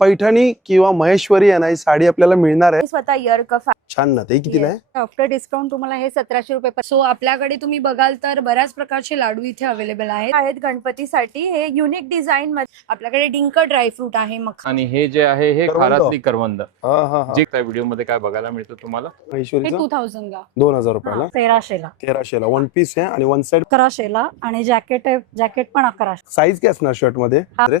पैठणी किंवा महेश्वरी आहे ना, ही साडी आपल्याला मिळणार आहे. स्वतः इयर कफ छान ना, ते कितीला आहे? आफ्टर डिस्काउंट तुम्हाला हे 1700 रुपये. सो आपल्याकडे तुम्ही बघाल तर बऱ्याच प्रकारचे लाडू इथे अवेलेबल आहेत. गणपतीसाठी हे युनिक डिझाइन मध्ये आपल्याकडे डिंक ड्रायफ्रूट आहे, मखाना आणि हे जे आहे हे करवंद. खारातली करवंद हा हा हा. जे त्या व्हिडिओ मध्ये काय बघायला मिळतं तुम्हाला. हे महेश्वरीचं 2000 ला 2000 रुपयाला 1300 ला 1300ला वन पीस आहे आणि वन साइड 1100 ला आणि जॅकेट पण 1100. साईज काय असणार शर्ट मध्ये? अरे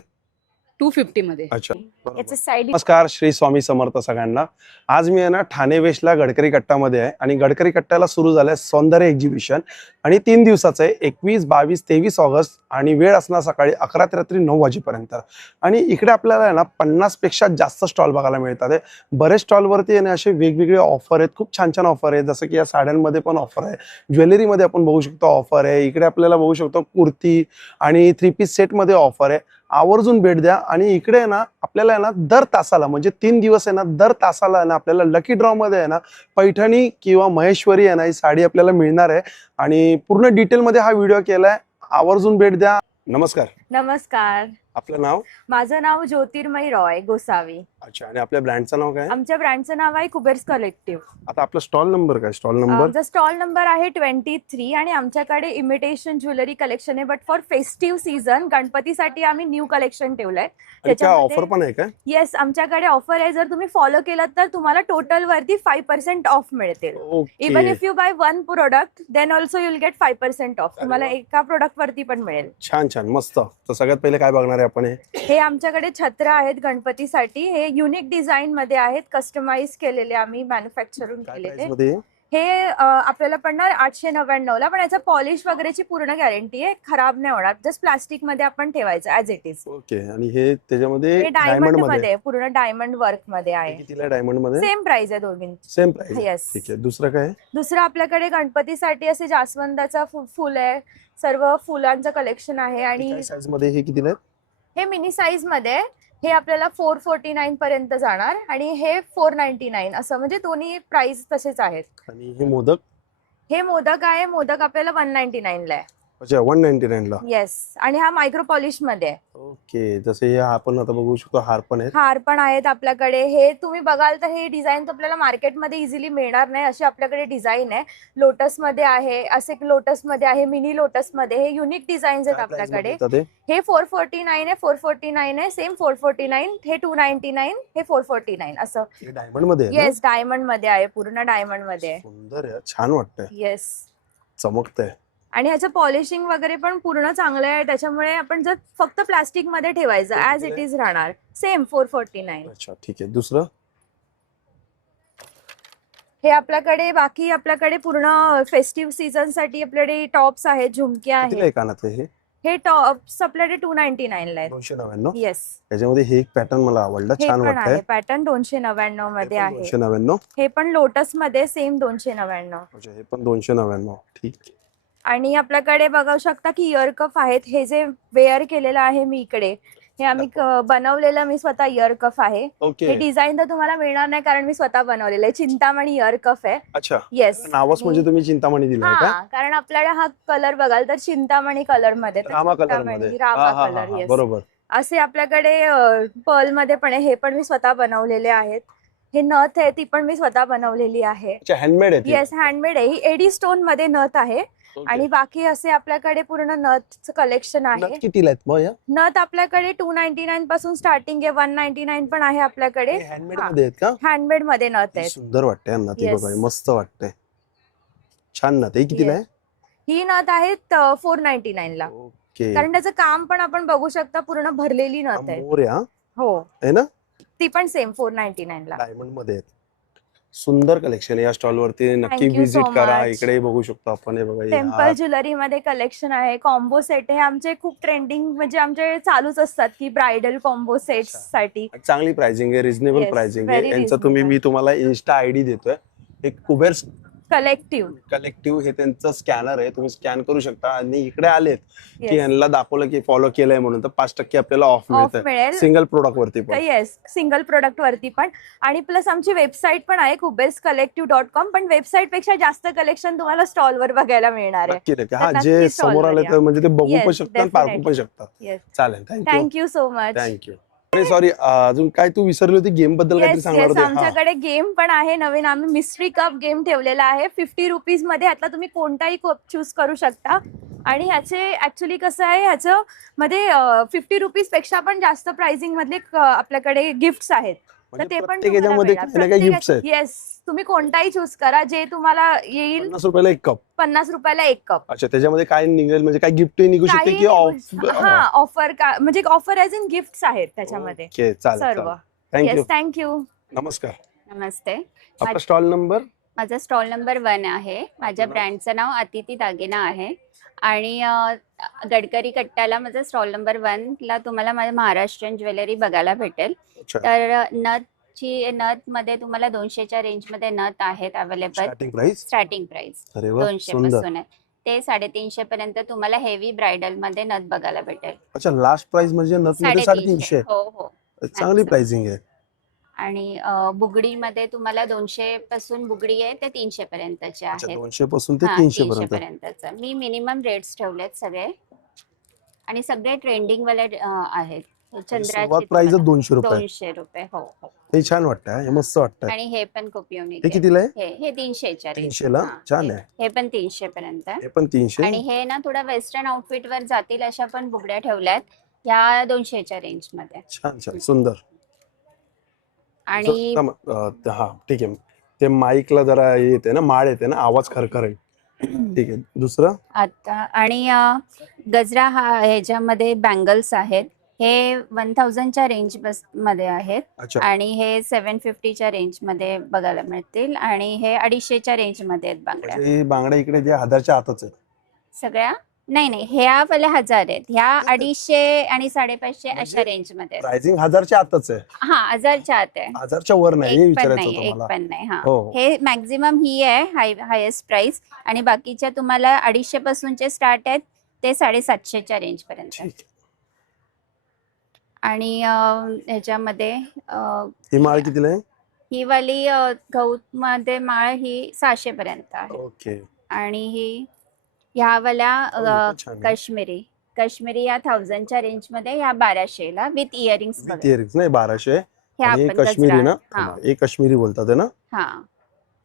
250 मध्ये. अच्छा. याचे साईड नमस्कार, श्री स्वामी समर्थ सगळ्यांना. आज मी आहे ना ठाणे वेस्टला गडकरी कट्टामध्ये आहे आणि गडकरी कट्ट्याला सुरू झालंय सौंदर्य एक्झिबिशन आणि 3 दिवसाचं आहे. 21, 22, 23 ऑगस्ट आणि वेळ असणार सकाळी 11 ते रात्री 9 वाजेपर्यंत. आणि इकडे आपल्याला आहे ना 50 पेक्षा जास्त स्टॉल बघायला मिळतात. बरेच स्टॉलवरती आहे ना असे वेगवेगळे ऑफर आहेत, खूप छान छान ऑफर आहे. जसं की या साड्यांमध्ये पण ऑफर आहे, ज्वेलरीमध्ये आपण बघू शकतो ऑफर आहे. इकडे आपल्याला बघू शकतो कुर्ती आणि 3 पीस सेटमध्ये ऑफर आहे. आवर्जून भेट द्या. आणि इकडे आहे ना आपल्याला आहे ना दर तासाला म्हणजे 3 दिवस आहे ना दर तासाला आहे ना आपल्याला लकी ड्रॉ मध्ये आहे ना पैठणी किंवा महेश्वरी आहे ना ही साडी आपल्याला मिळणार आहे. आणि पूर्ण डिटेल मध्ये हा व्हिडिओ केलाय, आवर्जून भेट द्या. नमस्कार. नमस्कार, आपलं नाव? माझं नाव ज्योतिर्मयी रॉय गोसावी. अच्छा. आणि आपल्या ब्रँडचं नाव काय? आमच्या ब्रँडचं नाव आहे कुबेर्स कलेक्टिव्ह. आता आपला स्टॉल नंबर काय? स्टॉल नंबर आमचा स्टॉल नंबर आहे 23 आणि आमच्याकडे इमिटेशन ज्वेलरी कलेक्शन आहे. बट फॉर फेस्टिव्ह सीझन गणपतीसाठी आम्ही न्यू कलेक्शन ठेवलंय. आणि काय ऑफर पण आहे काय? येस, आमच्याकडे ऑफर आहे. जर तुम्ही फॉलो केलं तर तुम्हाला टोटल वरती 5% ऑफ मिळतील. Even okay. If you buy one product then also you'll get 5% off. तुम्हाला वा. एका प्रोडक्ट वरती पण मिळेल. छान छान मस्त. तर सगळ्यात पहिले काय बघणार आहे आपण? हे आमच्याकडे छत्र आहेत गणपतीसाठी. हे युनिक डिझाइन मध्ये आहेत, कस्टमाइज केलेले, आम्ही मॅन्युफॅक्चरिंग काय केलेले. प्राइस मध्ये? हे आपल्याला पडणार 899 ला. पण याचा पॉलिश वगैरेची पूर्ण गॅरंटी आहे, खराब नाही होणार. जस्ट प्लास्टिक मध्ये आपण ठेवायचं ऍज इट इज. ओके. आणि हे त्याच्यामध्ये हे डायमंड मध्ये पूर्ण डायमंड वर्क मध्ये आहे. कितीला डायमंड मध्ये? सेम प्राइस आहे दोघींची. Same price. येस. ठीक आहे. दुसरं काय? दुसरं आपल्याकडे गणपतीसाठी असे जास्वंदाचा फुल आहे, सर्व फुलांचं कलेक्शन आहे. आणि साईज मध्ये हे कितीला आहे? हे मिनी साईज मध्ये आहे. हे आपल्याला 449 पर्यंत जाणार आणि हे 499 असं, म्हणजे दोन्ही प्राइस तसेच आहेत. आणि हे मोदक? हे मोदक आहे, मोदक आपल्याला 199 ला आहे. अच्छा, 199 ला. येस. आणि हा मायक्रो पॉलिश मध्ये आहे. ओके. जसे हे आपण आता बघू शकतो हार पण आहेत. हार पण आहेत आपल्याकडे. हे तुम्ही बघाल तर हे डिझाईन आपल्याला मार्केटमध्ये इझिली मिळणार नाही, अशी आपल्याकडे डिझाईन आहे. लोटस मध्ये आहे, असे लोटस मध्ये आहे, मिनी लोटस मध्ये. हे युनिक डिझाईन्स आहेत काय price आपल्याकडे. मध्ये येतात हे? हे 449 आहे, 449 आहे, सेम 449. हे 299, हे 449 असं. हे डायमंड मध्ये आहे ना? येस, डायमंड मध्ये आहे, पूर्ण डायमंड मध्ये आहे. सुंदर आहे, छान वाटतंय, येस. चमकतंय. आणि ह्याचं पॉलिशिंग वगैरे पण पूर्ण चांगलं आहे. त्याच्यामुळे आपण जर फक्त प्लास्टिक मध्ये ठेवायचं ऍज इट इज राहणार. सेम 449. अच्छा, ठीक आहे. दुसरं? हे आपल्याकडे बाकी आपल्याकडे पूर्ण फेस्टिव्ह सीझन साठी आपल्याकडे टॉप्स आहेत, झुमके कितीला आहेत. आहे कानातले हे? हे टॉप्स आपल्याकडे 299 ला आहेत. 299. येस. त्याच्यामध्ये हे एक पॅटर्न मला आवडलं, हे छान पण आहे, वाटतंय. पॅटर्न 299 मध्ये आहे. 299. हे पण लोटस मध्ये सेम 299. अच्छा, हे पण 299. ठीक आहे. आणि आपल्याकडे बघू शकता की इयर कफ आहेत. हे जे वेअर केलेलं आहे मी इकडे, हे आम्ही बनवलेलं, मी स्वतः इयर कफ आहे. हे ओके. डिझाईन तर तुम्हाला मिळणार नाही कारण मी स्वतः बनवलेलं आहे. चिंतामणी इयर कफ आहे. अच्छा. येस. नावच म्हणजे तुम्ही चिंतामणी दिलाय का? हा, कारण आपल्याला हा कलर बघाल तर चिंतामणी कलर मध्ये, रामा कलर मध्ये. रामा कलर. येस. बरोबर. असे आपल्याकडे पर्ल मध्ये पण आहे. हे पण मी स्वतः बनवलेले आहेत. हे नथ आहे, ती पण मी स्वतः बनवलेली आहे. अच्छा, हँडमेड आहे ती? येस, हँडमेड आहे. ही एडी स्टोन मध्ये नथ आहे. ओके. आणि बाकी असे आपल्याकडे पूर्ण नथचं कलेक्शन आहे. नथ कितीला आहेत मग या? नथ आपल्याकडे 299 पासून स्टार्टिंग आहे, 199 पण आहे आपल्याकडे. हँडमेड मध्ये आहेत का? हँडमेड मध्ये नथ आहे. सुंदर वाटतंय ना ती, Yes. बघा मस्त वाटतंय, छान नथ आहे. कितीला आहे? ही नथ आहे 499 ला. ओके. कारण त्याचं काम पण आपण बघू शकता, पूर्ण भरलेली नथ आहे. मोर आहे हा? हो, आहे ना? ती पण सेम 499 ला. डायमंड मध्ये आहेत. सुंदर कलेक्शन आहे. या स्टॉल वरती नक्की Thank you व्हिजिट so करा. much. इकडे बघू शकतो आपण, हे बघा, हे टेम्पल हार. ज्वेलरी मध्ये कलेक्शन आहे. कॉम्बो सेट हे आमचे खूप ट्रेंडिंग, म्हणजे आमचे चालूच असतात की ब्रायडल कॉम्बो सेट्स साठी. चांगली प्राइसिंग आहे, रिझनेबल Yes, प्राइसिंग आहे. very यांचं तुम्ही, reasonable. मी तुम्हाला इन्स्टा आयडी देतोय. एक कुबेर कलेक्टिव्ह. कलेक्टिव्ह हे त्यांचं स्कॅनर आहे, तुम्ही स्कॅन करू शकता. आणि इकडे आलेत की Yes. यांना दाखवलं की फॉलो केलंय म्हणून तर 5% आपल्याला ऑफ ऑफ मिळतं मिळेल. सिंगल प्रोडक्ट वरती पण. येस, सिंगल प्रोडक्ट वरती पण. आणि प्लस आमची वेबसाईट पण आहे kuberscollective.com. पण वेबसाईट पेक्षा जास्त कलेक्शन तुम्हाला स्टॉल वर बघायला मिळणार आहे. नक्की नक्की. हा, तर जे नक्की stall समोर वर आले या. तर म्हणजे ते बघू Yes, पण शकतात, पारखू पण definitely. शकतात. येस. चालेल. Thank you. Thank you so much. Thank you. अरे सॉरी, अजून काय तू विसरली होती, गेम बद्दल काहीतरी येस सांगणार येस, होती. हा. आमच्याकडे गेम पण आहे नवीन. आम्ही मिस्ट्री कप गेम ठेवलेला आहे 50 रुपीज मध्ये. ह्यातला तुम्ही कोणताही कप चूज करू शकता. आणि ह्याचे ऍक्च्युली कसं आहे, ह्याचं मध्ये 50 रुपीज पेक्षा पण जास्त प्राइसिंग मधले आपल्याकडे गिफ्ट्स आहेत. तर म्हणजे ते पण प्रत्येक याच्यामध्ये काही ना काही गिफ्ट्स आहेत. येस, तुम्ही कोणताही चूज करा जे तुम्हाला येईल. 50 रुपयाला एक कप. 50 रुपयाला एक कप. अच्छा, त्याच्यामध्ये काय निघेल, म्हणजे काय गिफ्ट निघू शकते की हा, ऑफर का म्हणजे ऑफर एज इन गिफ्ट्स आहेत त्याच्यामध्ये ओके, चालेल सर्व. थँक्यू. Yes, thank you. नमस्कार. नमस्ते. आपला स्टॉल नंबर? माझा स्टॉल नंबर 1 आहे. माझ्या ब्रँडचं नाव अतिथी दागिना आहे. आणि गडकरी कट्ट्याला माझा स्टॉल नंबर 1 ला तुम्हाला माझ्या महाराष्ट्रीयन ज्वेलरी बघायला भेटेल. अच्छा. तर नथ मध्ये तुम्हाला 200च्या रेंजमध्ये नथ आहेत available. Starting price? Starting price अरे वा, 200 सुंदर. पासून आहे. ते 350 पर्यंत तुम्हाला हेवी ब्रायडल मध्ये नथ बघायला भेटेल. अच्छा, लास्ट प्राइस म्हणजे नथ मध्ये 350. हो हो. चांगली प्राइसिंग आहे. आणि बुगडीमध्ये तुम्हाला 200 पासून बुगडी आहे ते 300 पर्यंतचे अच्छा, आहेत. 200 पासून ते हा, 300 300 पर्यंत. पर्यंतचा. मी मिनिमम रेट्स ठेवलेत सगळे. आणि सगळे ट्रेंडिंग वाले आहेत. सुरुवात प्राइस 200 रुपये. 200 रुपये. हो हो. हे छान वाटतंय, हे मस्त वाटतंय. आणि हे पण खूप युनिक हे आहे. कितीला आहे? हे 300च्या 300 ला? छान आहे. हे पण 300 पर्यंत आहे. हे पण 300. आणि हे ना थोडा वेस्टर्न आउटफिट वर जातील अशा पण बुगड्या ठेवल्यात ह्या 200च्या रेंज मध्ये. छान छान, सुंदर. आणि हा ठीक आहे. ते माईकला जरा येते ना, माळ येते ना, आवाज खरखर. ठीक आहे. दुसरं? आता आणि गजरा ह्याच्यामध्ये बँगल्स आहेत. हे 1000च्या रेंज मध्ये आहेत. अच्छा. आणि हे 750च्या रेंज मध्ये बघायला मिळतील. आणि हे 250च्या रेंज मध्ये आहेत बांगड्या. म्हणजे हे बांगड्या इकडे जे 1000च्या आतच आहेत. सगळ्या नाही, ह्या वाल्या 1000 आहेत. ह्या 250 आणि 550 अशा म्हणजे रेंज मध्ये आहेत. प्राइसिंग 1000च्या आतच आहे. हा, 1000च्या आत आहे. 1000च्या वर नाही, हे एक पण विचारायचं नाही, होतं एक मला. पण नाही. हा, हो. हे मॅक्झिमम ही आहे हायेस्ट प्राइस. आणि बाकीच्या तुम्हाला 250 पासूनचे स्टार्ट आहेत ते 750च्या रेंज पर्यंत. ठीक आहे. आणि ह्याच्यामध्ये ही माळ कितीला आहे? ही वाली गौत मध्ये माळ ही 600 पर्यंत आहे. ओके. आणि ही ह्या वाल्या हो, हे पण छान आहे. काश्मीरी या 1000च्या रेंज मध्ये ह्या 1200 ला विथ इयरिंग्स विथ इयरिंग्स नाही, 1200. ह्या आणि आपण काश्मीरी गजरा. ना, हा हे काश्मीरी बोलतात आहे ना? हा,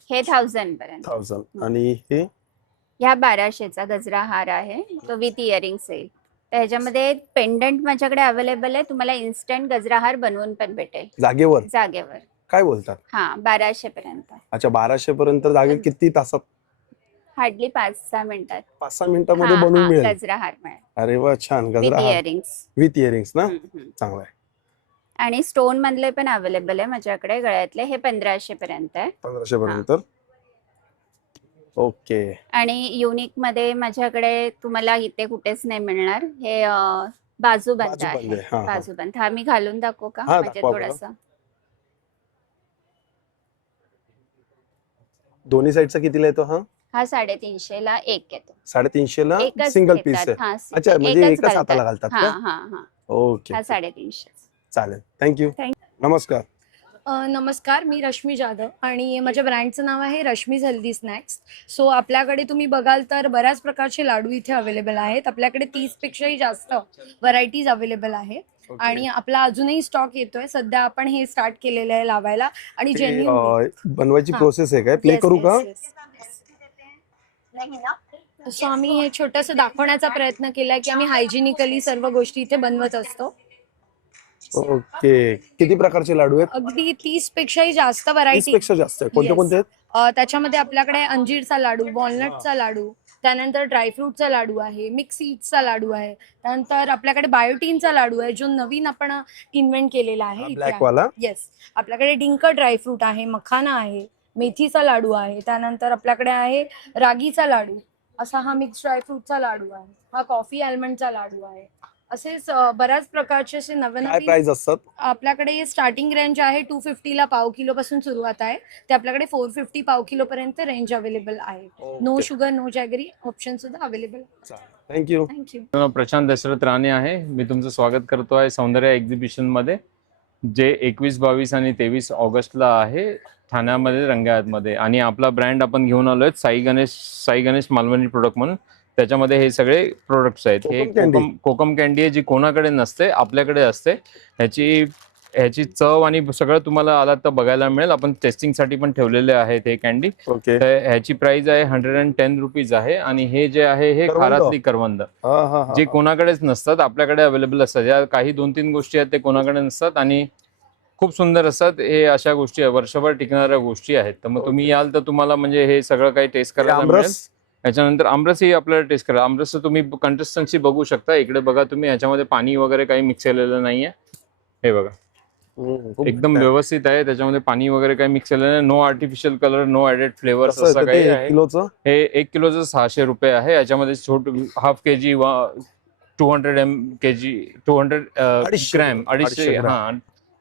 हे 1000 पर्यंत. 1000. आणि हे ह्या 1200चा गजरा हार आहे, तो विथ इयरिंग्स येईल. तर ह्याच्यामध्ये पेंडंट माझ्याकडे अवेलेबल आहे. तुम्हाला इन्स्टंट गजरा हार बनवून पण भेटेल जागेवर. काय बोलतात? हा, 1200 पर्यंत. अच्छा, 1200 पर्यंत जागे किती तासात? हार्डली 5-6 मिनिटात 5-6 मिनिटांमध्ये बनवून मिळेल. गजरा हार मिळेल अरे वा, छान. विथ गजरा इयरिंग्स. विथ इयरिंग्स ना, चांगला आहे. आणि स्टोन मधले पण अवेलेबल आहे माझ्याकडे गळ्यातले. हे 1500 पर्यंत आहे. 1500 पर्यंत. ओके. आणि युनिक मध्ये माझ्याकडे तुम्हाला इथे कुठेच नाही मिळणार. हे बाजूबंद बाजूबंद आहे. आहे. हा, हा. बाजूबंद. हा, मी घालून दाखवू का? हा, म्हणजे दाखवा बरं. थोडस. दोन्ही साईडचा कितीला येतो हा? हा 350 ला एक येतो. 350 ला एकच सिंगल घेतात. पीस आहे. हा, अच्छा, म्हणजे एकच एकाच घालतात. हाताला घालतात हा का? हा हा. ओके, हा 350. चालेल. थँक्यू. नमस्कार. नमस्कार, मी रश्मी जाधव आणि माझ्या ब्रँडचं नाव आहे रश्मीज हेल्दी स्नॅक्स. सो आपल्याकडे तुम्ही बघाल तर बऱ्याच प्रकारचे लाडू इथे अवेलेबल आहेत. आपल्याकडे 30 पेक्षाही जास्त व्हरायटीज अवेलेबल आहेत. आणि आपला अजूनही स्टॉक येतोय. सध्या आपण हे स्टार्ट केलेलं आहे लावायला. आणि ते, जेन्युइन बनवायची हा. प्रोसेस आहे काय? प्ले करू का? सो आम्ही हे छोटंसं दाखवण्याचा प्रयत्न केलाय की आम्ही हायजिनिकली सर्व गोष्टी इथे बनवत असतो. ओके. किती प्रकारचे लाडू आहेत? अगदी 30 पेक्षाही जास्त 30 व्हरायटी. पेक्षा जास्त आहे. कोणते Yes. कोणते आहेत? त्याच्यामध्ये आपल्याकडे अंजीरचा लाडू, वॉलनटचा लाडू, त्यानंतर ड्रायफ्रूटचा लाडू आहे, मिक्स सीड्सचा लाडू आहे, त्यानंतर आपल्याकडे बायोटीनचा लाडू आहे जो नवीन आपण इन्व्हेंट केलेला आहे. ब्लॅक वाला? येस. आपल्याकडे डिंक ड्रायफ्रूट आहे, मखाना आहे, मेथीचा लाडू आहे, त्यानंतर आपल्याकडे आहे रागीचा लाडू, असा हा मिक्स ड्रायफ्रूटचा लाडू आहे, हा कॉफी आल्मंडचा लाडू आहे. असेच बऱ्याच प्रकारचे असे काय नवनवीन प्राइस असतात? आपल्याकडे स्टार्टिंग रेंज आहे 250 ला पाव किलो पासून सुरुवात आहे. ते आपल्याकडे 450 पाव किलो पर्यंत रेंज अवेलेबल आहे. No sugar no jaggery option सुद्धा available. Thank you. Thank you. Prashant Dashrath Rane आहे. मी तुमचं स्वागत करतो आहे सौंदर्य एक्झिबिशन मध्ये, जे 21, 22 आणि 23 ऑगस्टला आहे ठाण्यामध्ये रंगायतमध्ये. आणि आपला ब्रँड आपण घेऊन आलोय साई गणेश मालवणी प्रोडक्ट म्हणून. त्याच्यामध्ये हे सगळे प्रोडक्ट्स आहेत. हे कोकम कँडी. कोकम कॅन्डी आहे, जी कोणाकडे नसते, आपल्याकडे असते. ह्याची चव आणि सगळं तुम्हाला आलात तर बघायला मिळेल. आपण टेस्टिंगसाठी पण ठेवलेले आहेत हे कॅन्डी. ओके. तर ह्याची प्राइस आहे 110 रुपीज आहे. आणि हे जे आहे हे करवंद. खारातली करवंद, हा हा हा. जे कोणाकडेच नसतात, आपल्याकडे अवेलेबल असतात. या काही 2-3 गोष्टी आहेत ते कोणाकडे नसतात आणि खूप सुंदर असतात. हे अशा गोष्टी आहे, वर्षभर टिकणाऱ्या गोष्टी आहेत. तर मग तुम्ही याल तर तुम्हाला म्हणजे हे सगळं काही टेस्ट करायला मिळेल. आमरस. याच्यानंतर आमरसही आपल्याला टेस्ट करा. आमरस तुम्ही कंसिस्टन्सी बघू शकता. इकडे बघा तुम्ही, याच्यामध्ये पाणी वगैरे काही मिक्स केलेलं नाहीये. हे बघा, खूप एकदम मोठं आहे. व्यवस्थित आहे. त्याच्यामध्ये पाणी वगैरे काही मिक्स केलेलं नाही. No artificial colour, no added flavours कसं असं आहे ते काही 1 आहे. किलोचं? हे 1 किलोचं 600 रुपये आहे. याच्यामध्ये छोट half KG 200 kg 200 250 gram 250 gram. हा,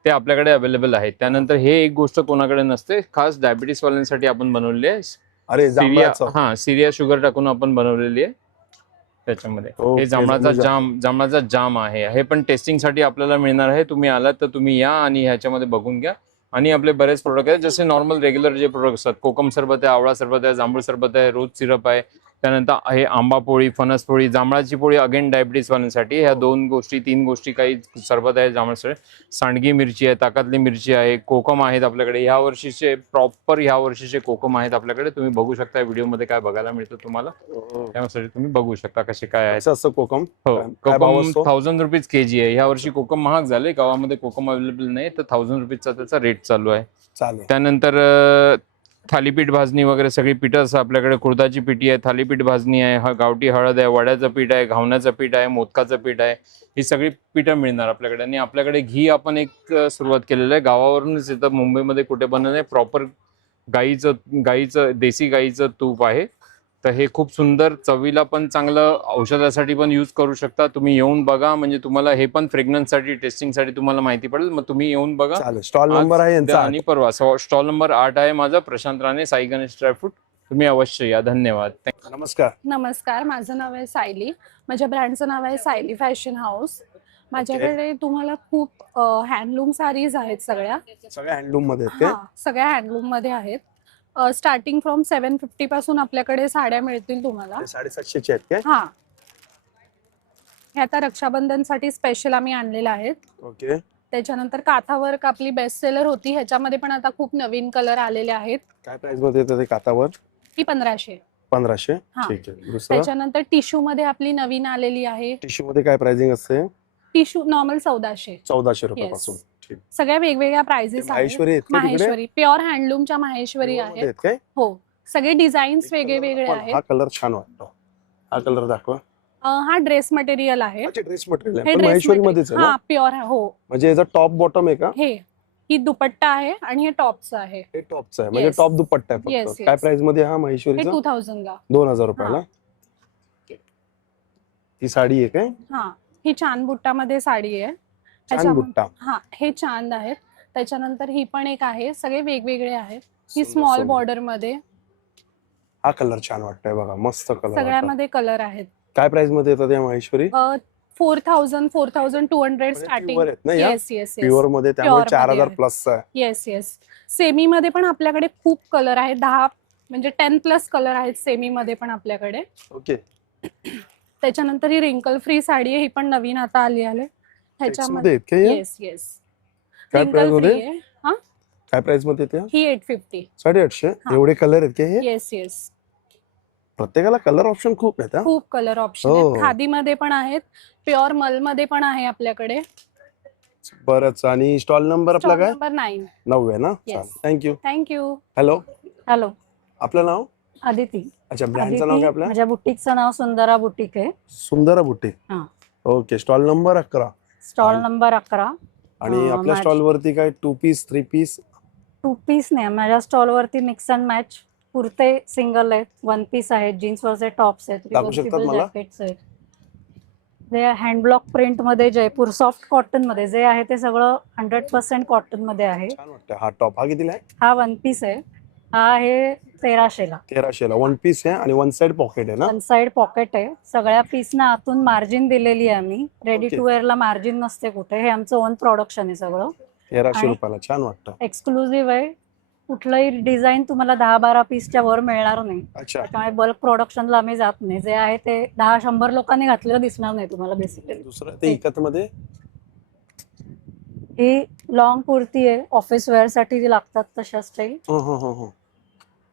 ते आपल्याकडे अवेलेबल आहेत. त्यानंतर हे एक गोष्ट कोणाकडे नसते, खास डायबिटीस वाल्यांसाठी आपण बनवलेली आहे. अरे जांभळाचं. सिरिया शुगर टाकून आपण बनवलेली आहे. त्याच्यामध्ये ओके, हे जांभळाचा जाम आहे. हे पण टेस्टिंग साठी आपल्याला मिळणार आहे. तुम्ही आलात तर तुम्ही या आणि ह्याच्यामध्ये बघून घ्या. आणि आपले बरेच प्रोडक्ट आहेत, जसे नॉर्मल रेग्युलर जे प्रोडक्ट असतात. कोकम सरबत आहे, आवळा सरबत आहे, जांभूळ सरबत आहे, रोज सिरप आहे. त्यानंतर हे आंबा पोळी, फणस पोळी, जांभळाची पोळी अगेन डायबिटीस वाल्यांसाठी. ह्या 3 गोष्टी काही सरबत आहे. जांभळ सांडगी मिरची आहे, ताकातली मिरची आहे, कोकम आहेत आपल्याकडे. ह्या वर्षीचे कोकम आहेत आपल्याकडे. तुम्ही बघू शकता व्हिडिओमध्ये काय बघायला मिळतं तुम्हाला. त्यानुसार तुम्ही बघू शकता कसे काय आहे. असं असं कोकम. हो, काय भाव कोकम असतो? 1000 रुपीज केजी आहे. ह्या वर्षी कोकम महाग झाले, गावामध्ये कोकम अवेलेबल नाही, तर 1000 रुपीजचा त्याचा रेट चालू आहे. चालेल. त्यानंतर थालीपीठ भाजणी वगैरे सगळी पीठ असं आपल्याकडे. कुळथाची पिठी आहे, थालीपीठ भाजणी आहे, गावठी हळद आहे, वड्याचं पीठ आहे, घावण्याचं पीठ आहे, मोदकाचं पीठ आहे. ही सगळी पिठं मिळणार आपल्याकडे. आणि आपल्याकडे घी आपण एक सुरुवात केलेलं आहे. गावावरूनच इथं मुंबईमध्ये कुठे बनत नाही. प्रॉपर गाईचं देशी गाईचं तूप आहे. तर हे खूप सुंदर, चवीला पण चांगलं, औषधासाठी पण यूज करू शकता. तुम्ही येऊन बघा, म्हणजे तुम्हाला हे पण फ्रेग्रन्ससाठी, टेस्टिंगसाठी तुम्हाला माहिती पडेल. मग तुम्ही येऊन बघा. चालेल. स्टॉल आज, नंबर आहे उद्या यांचा आणि परवा. स्टॉल नंबर 8 आहे माझा, प्रशांत राणे, साई गणेश ड्रायफ्रूट. तुम्ही अवश्य या. धन्यवाद. नमस्कार. नमस्कार, माझं नाव आहे सायली. माझ्या ब्रँडचं नाव आहे सायली फॅशन हाऊस. माझ्याकडे तुम्हाला खूप हँडलूम साडीज आहेत. सगळ्या हँडलूम मध्ये आहेत काय? सगळ्या हँडलूम मध्ये आहेत. स्टार्टिंग फ्रॉम 750 पासून आपल्याकडे साड्या मिळतील तुम्हाला. 750 चे आहेत काय? हा, हे आता रक्षाबंधनसाठी स्पेशल आम्ही आणलेलं आहेत. ओके. त्याच्यानंतर काथावर्क आपली बेस्ट सेलर होती, ह्याच्यामध्ये पण आता खूप नवीन कलर आलेले आहेत. काय प्राइस मध्ये येतं ते कातावर? ती 1500. 1500. हा. ठीक आहे. दुसरं त्याच्यानंतर टिश्यू मध्ये आपली नवीन आलेली आहे. टिश्यू मध्ये काय प्राइसिंग असते? Tissue normal 1400. 1400 Yes. रुपयापासून. ठीक. सगळ्या वेगवेगळ्या प्राइजेस आहेत. माहेश्वरी आहेत का तिकडे? माहेश्वरी प्युअर हँडलूमच्या माहेश्वरी मध्ये आहेत. आहेत काय? हो, सगळे डिझाईन्स वेगळे वेगळे पण आहेत. हा कलर छान वाटतो. हा कलर दाखवा. हा ड्रेस मटेरियल आहे. ड्रेस मटेरियल हे आहे, पण ड्रेस माहेश्वरी मध्येच आहे हा ना? प्युअर हो. म्हणजे याचा टॉप बॉटम आहे का? ही दुपट्टा आहे आणि हे टॉपचं आहे. हे टॉपचं आहे, म्हणजे Yes. टॉप दुपट्टा आहे Yes, फक्त. yes. काय प्राइस मध्ये हा हे माहेश्वरीचा? 2000 ला. 2000 रुपयाला. ही साडी आहे काय? हा, ही चांद बुट्टामध्ये साडी आहे. छान त्याच्याम- बुट्टा. हा, हे चांद आहेत. त्याच्यानंतर ही पण एक आहे. सगळे वेगवेगळे आहेत. ही सुंदर, स्मॉल सुंदर. बॉर्डर मध्ये. हा कलर छान वाटतोय बघा, मस्त कलर. सगळ्यामध्ये कलर आहेत. काय प्राइस मध्ये येतात या माहेश्वरी? 4000 4200 स्टार्टिंग. प्युअर आहेत ना या? येस येस प्युअर मध्ये, त्यामुळे Pure मध्ये 4000 आहे. प्लस आहे. Yes yes. सेमी मध्ये पण आपल्याकडे खूप कलर आहेत. 10 म्हणजे 10 प्लस कलर आहेत सेमी मध्ये पण आपल्याकडे. ओके. त्याच्यानंतर ही रिंकल फ्री साडी आहे. ही पण नवीन आता आली आहे मध्ये आहेत का या? Yes yes. काय प्राइस रिंकल मध्ये? फ्री आहे. हा, काय प्राइस मध्ये येते? ही 850. 850. हा. एवढे कलर आहेत का हे? Yes yes. प्रत्येकाला कलर ऑप्शन खूप आहेत हा? खूप कलर ऑप्शन हो. आहेत. खादी मध्ये पण आहेत, प्युअर मल मध्ये पण आहे आपल्याकडे. बरंच. आणि स्टॉल नंबर आपला काय? नंबर 9. 9 आहे ना? Yes. चालेल. थँक्यू. थँक्यू. हॅलो, हॅलो, आपलं नाव? आदिती. अच्छा, ब्रँडचं नाव काय आपलं? माझ्या बुटीकचं नाव सुंदरा बुटीक आहे. सुंदरा बुट्टी. हा. ओके. Stall number 11. स्टॉल आणि- नंबर 11. आणि आपल्या माझ- स्टॉल वरती काय 2 पीस 3 पीस? 2 पीस नाही, माझ्या स्टॉल वरती मिक्स अँड मॅच कुर्ते सिंगल आहेत, 1 पीस आहेत, जीन्सवरचे टॉप्स आहेत, दाखवू शकतात मला? जॅकेट्स आहेत. जे हँडब्लॉक प्रिंट मध्ये जयपूर सॉफ्ट कॉटन मध्ये जे आहे ते सगळं 100% कॉटन मध्ये आहे. छान वाटतं. हा टॉप हा कितीला आहे? हा 1 पीस आहे. हा आहे 1300 ला. 1300 ला. 1 पीस आहे आणि 1 साइड पॉकेट आहे ना? 1 साइड पॉकेट आहे. सगळ्या पीसना आतून मार्जिन दिलेली आहे आम्ही. Ready Okay. टू वेअर ला मार्जिन नसते कुठे. हे आमचं ओन प्रोडक्शन आहे सगळं. 1300 आणि- रुपयाला. छान वाटतं. एक्सक्लुझिव्ह आहे. कुठलंही डिझाईन तुम्हाला 10-12 पीसच्या वर मिळणार नाही. अच्छा. त्यामुळे बल्क प्रोडक्शनला आम्ही जात नाही. जे आहे ते 10-100 लोकांनी घातलेलं दिसणार नाही तुम्हाला बेसिकली. दुसरं ते इकत मध्ये ही लॉंग कुर्ती आहे, ऑफिस वेअर साठी जी लागतात तशा स्टाईल.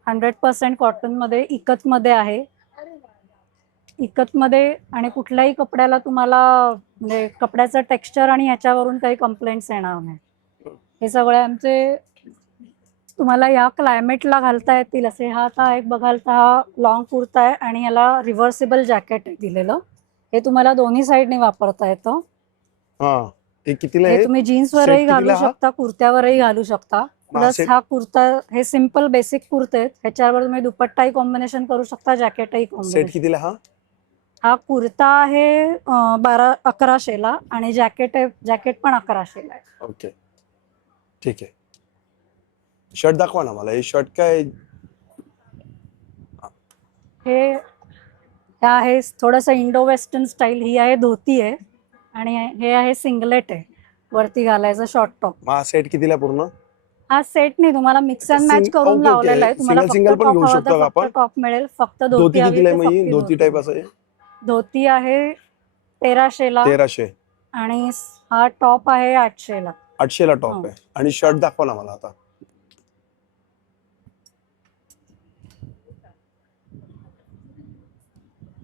100% कॉटन मध्ये, इकत मध्ये आहे. इकत मध्ये आणि कुठल्याही कपड्याला तुम्हाला म्हणजे कपड्याचं टेक्स्चर आणि ह्याच्यावरून काही कंप्लेंट्स येणार नाही. हे सगळे आमचे तुम्हाला या क्लायमेटला घालता येतील असे. हा आता एक बघाल तर हा लॉंग कुर्ता आहे आणि याला रिव्हर्सिबल जॅकेट आहे दिलेलं. हे तुम्हाला दोन्ही साईडने वापरता येतं. हा, ते कितीला हे आहे? तुम्ही जीन्सवरही set घालू कितीला हा? शकता, कुर्त्यावरही घालू शकता. प्लस set- हा कुर्ता, हे सिम्पल बेसिक कुर्ते आहेत, ह्याच्यावर तुम्ही दुपट्टाही कॉम्बिनेशन करू शकता, जॅकेटही सेट कॉम्बिनेशन. कितीला हा? हा कुर्ता आहे 1100ला आणि जॅकेट आहे, जॅकेट पण 1100ला आहे. ओके, ठीक आहे. शर्ट दाखवा ना मला. हे शर्ट काय? हे आहे थोडंसं इंडो वेस्टर्न स्टाईल. ही आहे धोती आहे आणि हे आहे सिंगलेट आहे, वरती घालायचं शॉर्ट टॉप. हा सेट कितीला पूर्ण? हा सेट नाही, तुम्हाला मिक्स अँड मॅच करून ओके, ओके. लावलेला आहे. तुम्हाला Single single फक्त पण घेऊ टॉप हवं शकतो का तर आपण? फक्त टॉप मिळेल, फक्त धोती धोती हवी कितीला आहे तर मग ही? फक्त धोती टाईप असं आहे? धोती आहे 1300ला 1300. आणि हा टॉप आहे 800ला. 800ला टॉप हो. आहे. आणि शर्ट दाखवा ना मला आता.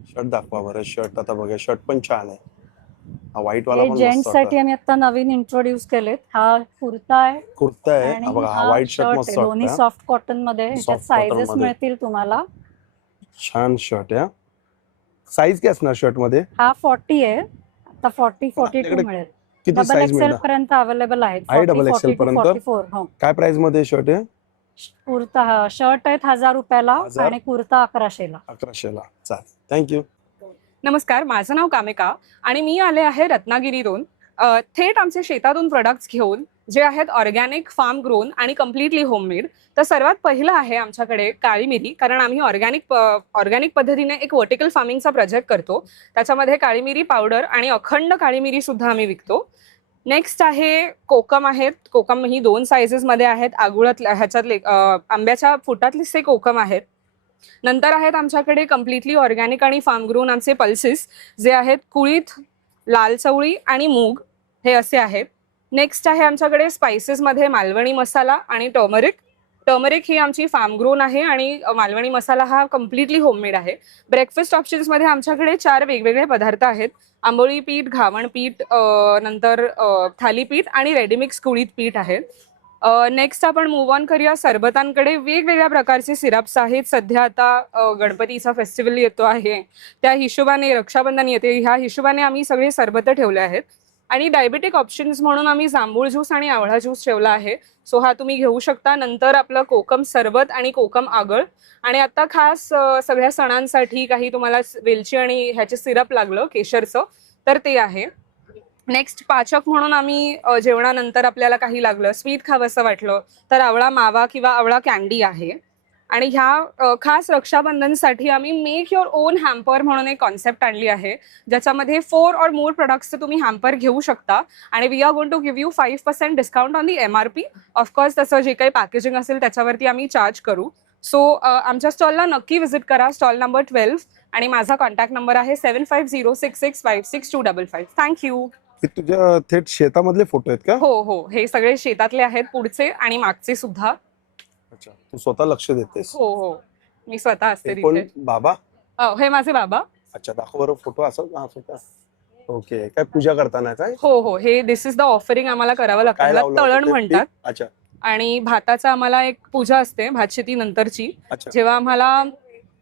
शर्ट दाखवा बरं. शर्ट आता बघा, शर्ट पण छान आहे. हा व्हाईट वाला हे पण जेंट्स मस्त साठी वाटतं. आम्ही आता नवीन इंट्रोड्यूस केलेत. हा कुर्ता आहे कुर्ता आहे. आणि हा बघा, हा हा व्हाईट शर्ट शर्ट मस्त आहे. दोन्ही वाटतं. सॉफ्ट कॉटन मध्ये. ह्याच्यात Soft cotton साइजेस मध्ये. मिळतील तुम्हाला. छान शर्ट आहे. साईज काय असणार शर्ट मध्ये? हा 40 आहे, आता 42 आपल्याकडे मिळेल. किती डबल साईज एक्सेल मिळणार? पर्यंत अवेलेबल आहेत. आहे 40, double XL 42, पर्यंत? 44. हो. काय प्राइस मध्ये शर्ट आहे? कुर्ता हा शर्ट आहेत 1000 रुपयाला 1000? आणि कुर्ता 1100ला. 1100ला. चालेल, थँक्यू. नमस्कार, माझं नाव कामिका आणि मी आले आहे रत्नागिरीतून. थेट आमचे शेतातून प्रोडक्ट्स घेऊन, जे आहेत ऑर्गॅनिक, फार्म ग्रोन आणि कम्प्लिटली होममेड. तर सर्वात पहिलं आहे आमच्याकडे काळी मिरी, कारण आम्ही ऑर्गॅनिक पद्धतीने एक व्हर्टिकल फार्मिंगचा प्रोजेक्ट करतो. त्याच्यामध्ये काळी मिरी पावडर आणि अखंड काळी मिरी सुद्धा आम्ही विकतो. नेक्स्ट आहे कोकम आहेत. कोकम ही 2 सायझेसमध्ये आहेत. आगुळातल्या ह्याच्यातले आंब्याच्या फुटातले कोकम आहेत. नंतर आहेत आमच्याकडे कम्प्लिटली ऑर्गॅनिक आणि फार्म ग्रोन आमचे पल्सेस, जे आहेत कुळीथ, लाल चवळी आणि मूग, हे असे आहेत. नेक्स्ट आहे आमच्याकडे स्पायसेसमध्ये मालवणी मसाला आणि टर्मरिक ही आमची फार्म ग्रोन आहे आणि मालवणी मसाला हा कम्प्लिटली होममेड आहे. ब्रेकफास्ट ऑप्शन्समध्ये आमच्याकडे 4 वेगवेगळे पदार्थ आहेत. आंबोळी पीठ, घावण पीठ, नंतर थालीपीठ आणि रेडीमिक्स कुळीथ पीठ आहेत. नेक्स्ट आपण मूव्ह ऑन करूया सरबतांकडे. वेगवेगळ्या प्रकारचे सिरप्स आहेत. सध्या आता गणपतीचा फेस्टिवल येतो आहे, त्या हिशोबाने रक्षाबंधन येते, ह्या हिशोबाने आम्ही सगळे सरबतं ठेवले आहेत. आणि डायबेटिक ऑप्शन्स म्हणून आम्ही जांभूळ ज्यूस आणि आवळा ज्यूस ठेवला आहे. सो हा तुम्ही घेऊ शकता. नंतर आपलं कोकम सरबत आणि कोकम आगळ. आणि आता खास सगळ्या सणांसाठी काही तुम्हाला वेलची आणि ह्याचे सिरप लागलं केशरचं, तर ते आहे. नेक्स्ट पाचक म्हणून आम्ही जेवणानंतर आपल्याला काही लागलं, स्वीट खावंसं वाटलं, तर आवळा मावा किंवा आवळा कॅन्डी आहे. आणि ह्या खास रक्षाबंधनसाठी आम्ही मेक युअर ओन हॅम्पर म्हणून एक कॉन्सेप्ट आणली आहे, ज्याच्यामध्ये 4 और मोर प्रोडक्ट्सचं तुम्ही हॅम्पर घेऊ शकता. आणि we are going to give you 5% discount on the MRP. Of course त्याचं जे काही पॅकेजिंग असेल त्याच्यावरती आम्ही चार्ज करू. सो आमच्या स्टॉलला नक्की व्हिजिट करा. स्टॉल नंबर 12 आणि माझा कॉन्टॅक्ट नंबर आहे 7506656255. थँक्यू. हे तुझ्या थेट शेतामधले फोटो आहेत का? हो, हे सगळे शेतातले आहेत, पुढचे आणि मागचे सुद्धा. अच्छा, तू स्वतः लक्ष देतेस? हो, मी स्वतः असते हे कोण? तिथे. बाबा? हे माझे बाबा. अच्छा, दाखव बरं फोटो. असं हा फोटो. ओके, काय पूजा करताना काय? हो, हे दिस इज द ऑफरिंग आम्हाला करावं लागतं. काय त्याला लावलं होतं तळण ते? म्हणतात. अच्छा आणि भाताचा आम्हाला एक पूजा असते भातशेती नंतरची. अच्छा. जेव्हा आम्हाला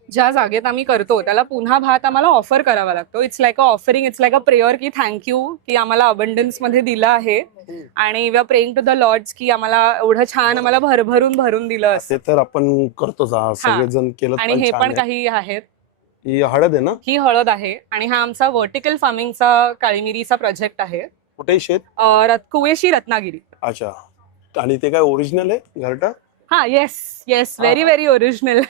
ज्या जागेत आम्ही करतो त्याला पुन्हा भात आम्हाला ऑफर करावा लागतो. It's like a offering, it's like a prayer की थँक्यू की आम्हाला अबंडन्स मध्ये दिलं आहे. आणि we are praying to the lords की आम्हाला एवढं छान आम्हाला भरून दिलं असं. ते तर आपण करतोच, सगळेजण केलं. आणि हे पण काही आहेत. ही हळद आहे ना? ही हळद आहे आणि हा आमचा व्हर्टिकल फार्मिंगचा काळी मिरीचा प्रोजेक्ट आहे. कुठे शेत? कुवेशी रत्नागिरी. अच्छा, आणि ते काय ओरिजिनल आहे घरटा? हा, येस, व्हेरी व्हेरी ओरिजिनल.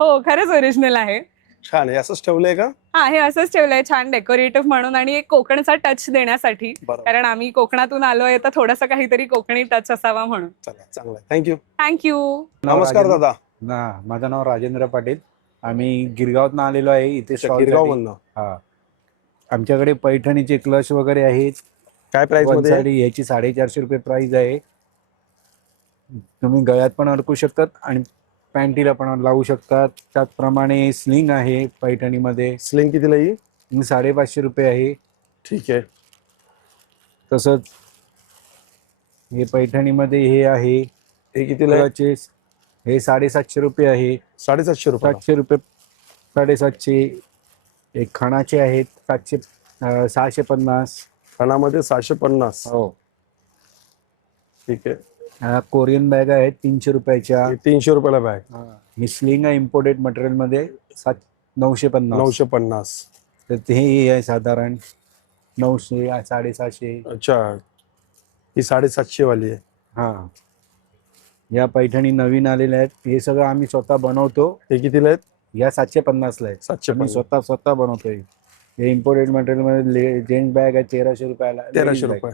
हो, खरंच ओरिजिनल आहे. छान आहे, असंच ठेवलंय का? हा, हे असंच ठेवलंय छान डेकोरेटिव्ह म्हणून आणि एक कोकणचा टच देण्यासाठी, बरोबर. कारण आम्ही कोकणातून आलोय तर थोडंसं काहीतरी कोकणी टच असावा म्हणून. चला, चांगलं आहे, थँक्यू. थँक्यू. नमस्कार दादा. माझं नाव राजेंद्र पाटील. आम्ही गिरगावातनं आलेलो आहे इथे stall गिरगाव साठी. मधनं हा, आमच्याकडे पैठणीचे क्लच वगैरे आहेत. काय प्राइस वन मध्ये आहे? साडी याची 450 रुपये प्राइस आहे. तुम्ही गळ्यात पण अडकू शकतात आणि पॅन्टीला पण लावू शकतात. त्याचप्रमाणे स्लिंग आहे पैठणीमध्ये, स्लिंग कितीला येईल? 550 रुपये आहे. ठीक आहे. तसंच हे पैठणीमध्ये हे आहे हे कितीला आहे? क्लचेस, हे 750 रुपये आहे. 750 रुपये. 700 रुपये, 750. एक खणाचे आहेत 650. खणामध्ये 750. हो. ठीक आहे. कोरियन बॅग आहेत 300 रुपयाच्या. हे 300 रुपयाला बॅग. ही स्लिंग आहे इम्पोर्टेड मटेरियल मध्ये 950. 950. तर ते हे आहे साधारण 900, 750. अच्छा, ही 750 वाली आहे. हा, या पैठणी नवीन आलेल्या आहेत. हे सगळं आम्ही स्वतः बनवतो. हे कितीला आहेत? या 750 ला आहेत. 750. स्वतः बनवतोय. हे इम्पोर्टेड मटेरियल मध्ये जेंट्स बॅग आहे 1300 रुपयाला. 1300 रुपये.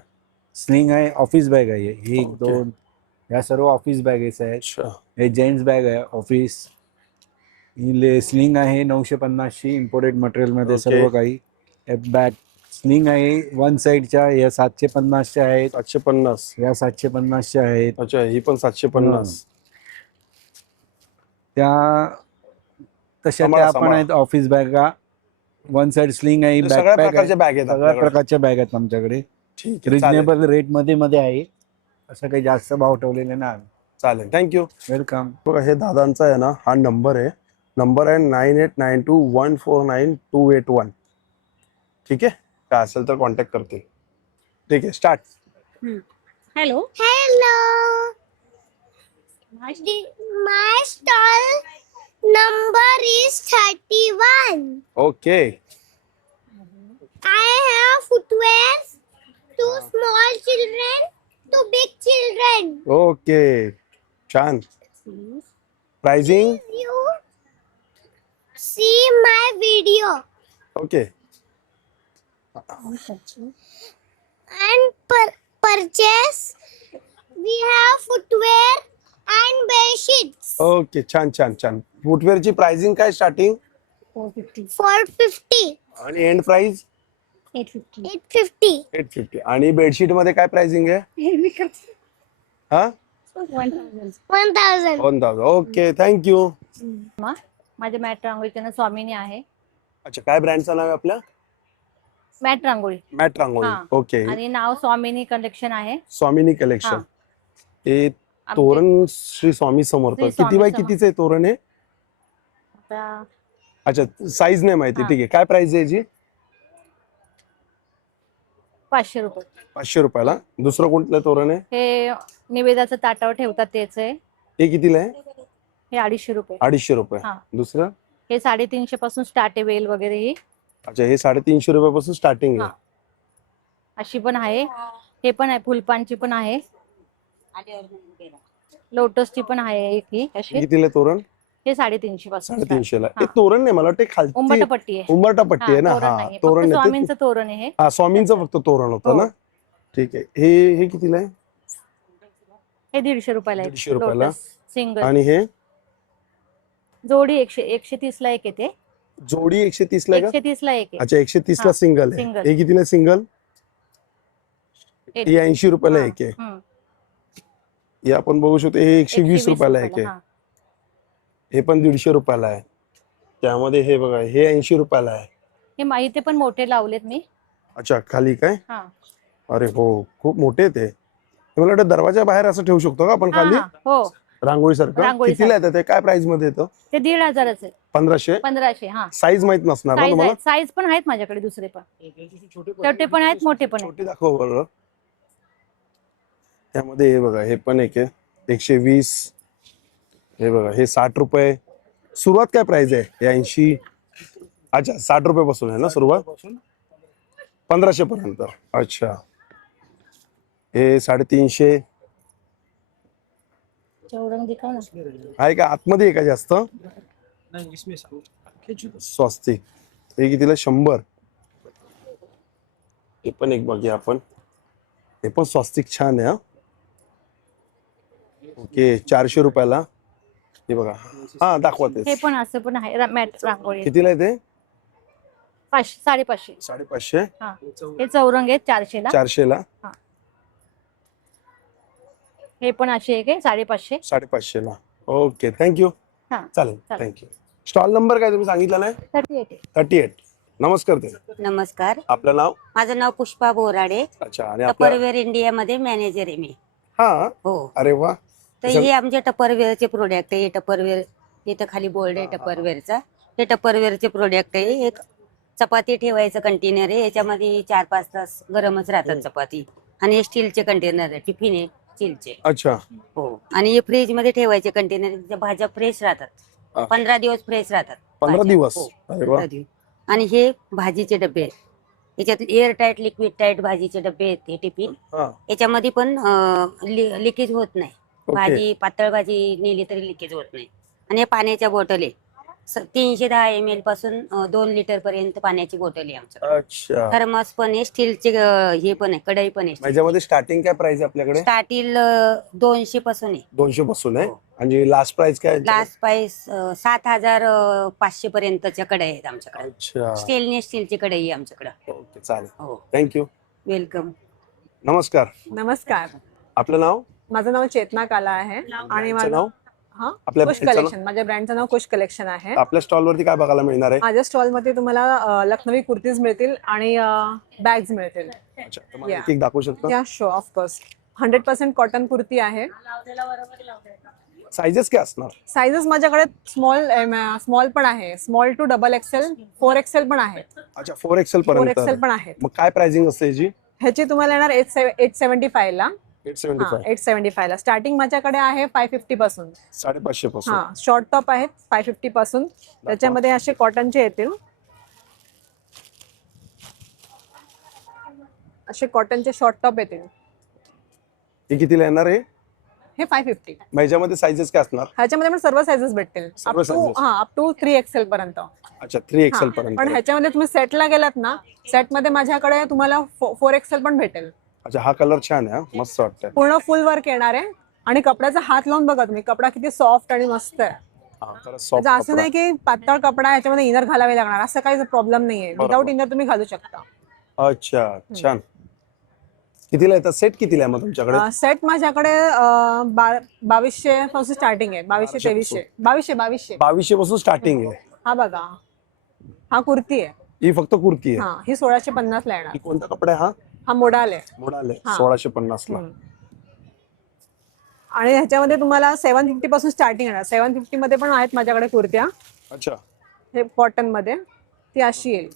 स्लिंग आहे, ऑफिस बॅग आहे. हे 1, Okay. 2 या सर्व ऑफिस बॅगेस आहेत. अच्छा. हे जेंट्स बॅग आहे ऑफिस. ही स्लिंग आहे 950 ची इम्पोर्टेड मटेरियल मध्ये. Okay. सर्व काही बॅग स्लिंग आहे वन साइडच्या. या 750 आहेत. 750. या 750 आहेत. अच्छा, ही पण 750. त्या तशा सांभाळा, त्या पण सांभाळा. आहेत ऑफिस बॅगा. वन साइड स्लिंग आहे, सगळ्या बॅकपॅक आहे. प्रकारच्या बॅग आहेत सगळ्या आपल्याकडे. प्रकारच्या बॅग आहेत आमच्याकडे. ठीक आहे, चालेल. रिजनेबल रेट मध्ये आहे. असं काही जास्त भाव ठेवलेले नाही. चालेल, थँक्यू. वेलकम. बघा, हे दादांचा आहे ना, हा नंबर आहे. नंबर आहे 9892149281. ठीक आहे, काय असेल तर कॉन्टॅक्ट करतील. ठीक आहे, start. Hello. Hello. My stall number is 31. Okay. I have footwear to small children to big children. Okay, छान. Pricing. You see my video okay. and purchase. We have footwear and bed sheets. Okay, छान छान छान. फुटवेअरची pricing काय starting? 450. आणि end price 850. 850. आणि bedsheet मध्ये काय प्राइसिंग आहे? हा, 1000. 1000. Okay, thank you. माझे मॅट रांगोळीचे ना स्वामिनी आहे. अच्छा, काय ब्रँडचं नाव आहे आपल्या? मॅट रांगोळी मॅट रांगोळी. हा. ओके. आणि नाव स्वामिनी कलेक्शन आहे. स्वामिनी कलेक्शन. हा. हे आमचे तोरण श्री स्वामी समर्थ. श्री किती स्वामी बाय समर्थ. कितीचं आहे तोरण हे? आता अच्छा, साईज नाही माहिती. हा. ठीक आहे, काय प्राइस आहे याची? 500 रुपये. 500 रुपयाला. दुसरं कोणतं तोरण आहे? हे निवेदाचं ताटावर ठेवतात त्याच आहे. हे कितीला आहे? हे 250 रुपये. 250 रुपये. हा. दुसरं? हे 350 पासून स्टार्ट आहे वेल वगैरे ही. अच्छा, हे 350 रुपयापासून स्टार्टिंग आहे. हा. अशी पण आहे. हे पण आहे, फुलपानची पण आहे. लोटसची पण आहे एक ही अशी. कितीला आहे तोरण? हे 350 पासून start. 350 ला. हा. हे तोरण नाही, मला वाटतं खालती उंबरठा आहे. उंबरठा पट्टी आहे ना. तोरण हा, नाहीये. तोरण फक्त नाही. स्वामींचं तोरण आहे हे. हा, स्वामींचं फक्त तोरण होतं हो. ना. ठीक आहे. हे कितीला आहे? हे 150 रुपयाला आहे. 150 रुपयाला. सिंगल. आणि हे जोडी 130 ला एक येते. जोडी 130 ला का? 130 ला एक आहे. अच्छा, 130 ला हा, सिंगल आहे. single. हे कितीला सिंगल? हे 80 रुपयाला एक आहे. हम्म. हे आपण बघू शकतो. हे 120 रुपयाला एक आहे. हा. हे पण 150 रुपयाला आहे. त्यामध्ये हे बघा, हे 80 रुपयाला आहे. हे इथे पण मोठे लावलेत मी. अच्छा, खाली काय? हा. अरे हो, खूप मोठे आहे ते. मला वाटतं दरवाजा बाहेर असं ठेवू शकतो का आपण खाली? हा, हो. रांगोळी सारखं. रांगोळीसारखं. कितीला येतं ते? काय प्राइस मध्ये येतं? ते 1500 आहे. 1500. 1500. हा. साईज माहित नसणार ना साईज तुम्हाला? आहेत. साईज पण आहेत माझ्याकडे दुसरे पण. छोटे पण आहेत, मोठे पण आहेत. छोटी दाखव बरं. त्यामध्ये हे बघा, हे पण एक आहे 120. हे बघा, हे 60 रुपये. सुरुवात काय प्राइस आहे? हे 80. अच्छा, 60 रुपयापासून आहे ना सुरुवात? 1500 पर्यंत. अच्छा, हे 350. चौरंग दिखाओ ना. आहे का आतमध्ये? आहे का जास्त? स्वस्तिक हे कितीला 100. हे पण एक बघूया आपण. हे पण स्वस्तिक छान आहे. ओके 400 रुपयाला. हे बघा हा दाखवते. हे पण असं पण आहे मॅट रांगोळी कितीला आहे ते? 500 550. 550. हा हे चौरंग आहेत 400 ला. 400 ला. हे पण असे आहे की 550. 550 ला. Okay thank you. हा चालेल चालेल. थँक्यू. स्टॉल नंबर काय तुम्ही सांगितलं नाही? 38. 38. नमस्कार ते. नमस्कार, आपलं नाव? माझं नाव पुष्पा बोराडे. अच्छा आणि आपलं? टपरवेअर इंडियामध्ये मॅनेजर आहे मी. हा हो, अरे वा. तर हे आमचे टपरवेअरचे प्रोडक्ट आहे. टपरवेअर इथं खाली बोर्ड आहे टपरवेअरचा. हे टपरवेअरचे प्रोडक्ट आहे. एक चपाती ठेवायचं कंटेनर आहे, याच्यामध्ये 4-5 तास गरमच राहतात चपाती. आणि हे स्टीलचे कंटेनर आहे, टिफिन आहे स्टीलचे. अच्छा. हो, आणि हे फ्रीज मध्ये ठेवायचे कंटेनर, त्याच्या भाज्या फ्रेश राहतात. 15 दिवस फ्रेश राहतात 15 भाज्या. दिवस. हो, अरे वा. 15 दिवस. आणि हे भाजीचे डबे आहेत. याच्यात एअर टाईट लिक्विड टाईट भाजीचे डबे आहेत. हे टिफिन हा याच्यामध्ये पण लिकेज होत नाही. भाजी पातळ भाजी नेली तरी लिकेज होत नाही. आणि हे पाण्याच्या बॉटल आहे. 310 ml पासून 2 लिटर पर्यंत पाण्याची बॉटल आहे आमच्याकडे. अच्छा. थर्मस पण आहे, स्टीलचे हे पण आहे, कढई पण आहे. याच्यामध्ये स्टार्टिंग काय प्राइस आहे आपल्याकडे? स्टार्टिंग 200 पासून आहे. 200 पासून आहे. हो. आणि लास्ट प्राइस काय आहे? लास्ट प्राइस 7,500 पर्यंतच्या कढई आहेत आमच्याकडे. अच्छा. स्टीलची कढई आहे आमच्याकडे. ओके चालेल. हो, थँक्यू. वेलकम. नमस्कार. नमस्कार, आपलं नाव? माझं नाव चेतना काला आहे आणि तुमचं नाव? हा आपल्या कुश brandचं कलेक्शन, माझ्या ब्रँडचं नाव कुश कलेक्शन आहे. आपल्या स्टॉल वरती काय बघायला मिळणार आहे? माझ्या स्टॉल मध्ये तुम्हाला लखनवी कुर्तीज मिळतील आणि बॅग्स मिळतील. अच्छा तर मला Yeah. एक दाखवू शकता? या show off course 100% cotton kurti आहे. साइजेस काय असणार? साइजेस माझ्याकडे स्मॉल पण आहे, स्मॉल टू XXL, 4XL पण आहे, अच्छा 4XL 4XL पर्यंत. पण आहेत. मग काय प्राइसिंग असते याची? ह्याची तुम्हाला येणार 875 ला. 875. 875 ला. स्टार्टिंग माझ्याकडे आहे 550 पासून. 550 पासून. हा, शॉर्ट टॉप आहेत 550 पासून. त्याच्यामध्ये असे कॉटनचे येतील, असे कॉटनचे शॉर्ट टॉप येतील. हे कितीला येणार आहे? हे 550. मग याच्यामध्ये साइजेस काय असणार? ह्याच्यामध्ये पण सर्व साइजेस भेटतील, सर्व sizes. अप टू 3XL पर्यंत. अच्छा 3XL हा, पर्यंत. पण ह्याच्यामध्ये तुम्ही सेटला गेलात ना, सेट मध्ये माझ्याकडे तुम्हाला 4XL पण भेटेल. अच्छा हा कलर छान आहे. मस्त वाटतंय. पूर्ण फुल वर्क येणार आहे. आणि कपड्याचा हात लावून बघा तुम्ही, कपडा किती सॉफ्ट आणि मस्त आहे. हा खरंच soft म्हणजे असं कपडा. नाही की पातळ कपडा ह्याच्यामध्ये इनर घालावे लागणार, असं काही प्रॉब्लेम नाहीये. बरोबर. विदाऊट इनर तुम्ही घालू शकता. अच्छा छान. कितीला येतात? सेट कितीला आहे मग तुमच्याकडे? सेट माझ्याकडे 2200 पासून स्टार्टिंग आहे. 2200-2300. 2200 2200 पासून स्टार्टिंग आहे. हा बघा, हा कुर्ती आहे. ही फक्त कुर्ती आहे. हा, ही 1650 ला येणार. ही कोणता कपडा आहे हा? हा मोडाल आहे. मोडाले हा. 1650 ला. आणि ह्याच्यामध्ये तुम्हाला 750 पासून स्टार्टिंग येणार. 750 मध्ये पण आहेत माझ्याकडे कुर्त्या. अच्छा. हे कॉटन मध्ये ती अशी येईल.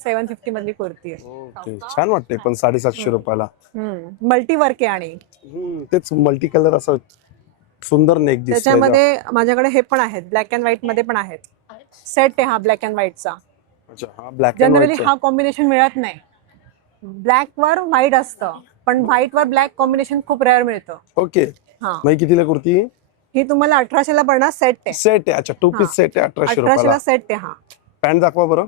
750 मधली कुर्ती आहे. ओके छान वाटते पण 750 रुपयाला. मल्टी वर्क आहे. आणि तेच मल्टी कलर असं सुंदर नेक दिसतोय. त्याच्यामध्ये माझ्याकडे हे पण आहेत, ब्लॅक अँड व्हाईट मध्ये पण आहेत. सेट आहे हा ब्लॅक अँड व्हाईटचा. अच्छा हा ब्लॅक जनरली हा कॉम्बिनेशन मिळत नाही. ब्लॅक वर व्हाईट असतं, पण व्हाईट वर ब्लॅक कॉम्बिनेशन खूप रेअर मिळतं. ओके. हा, मग कितीला कुर्ती? ही तुम्हाला 1800 ला पडणार. सेट आहे. सेट आहे. अच्छा 2 हा. पीस सेट आहे 1800 1800 रुपयाला. ला सेट आहे हा. पॅन्ट दाखवा बरं.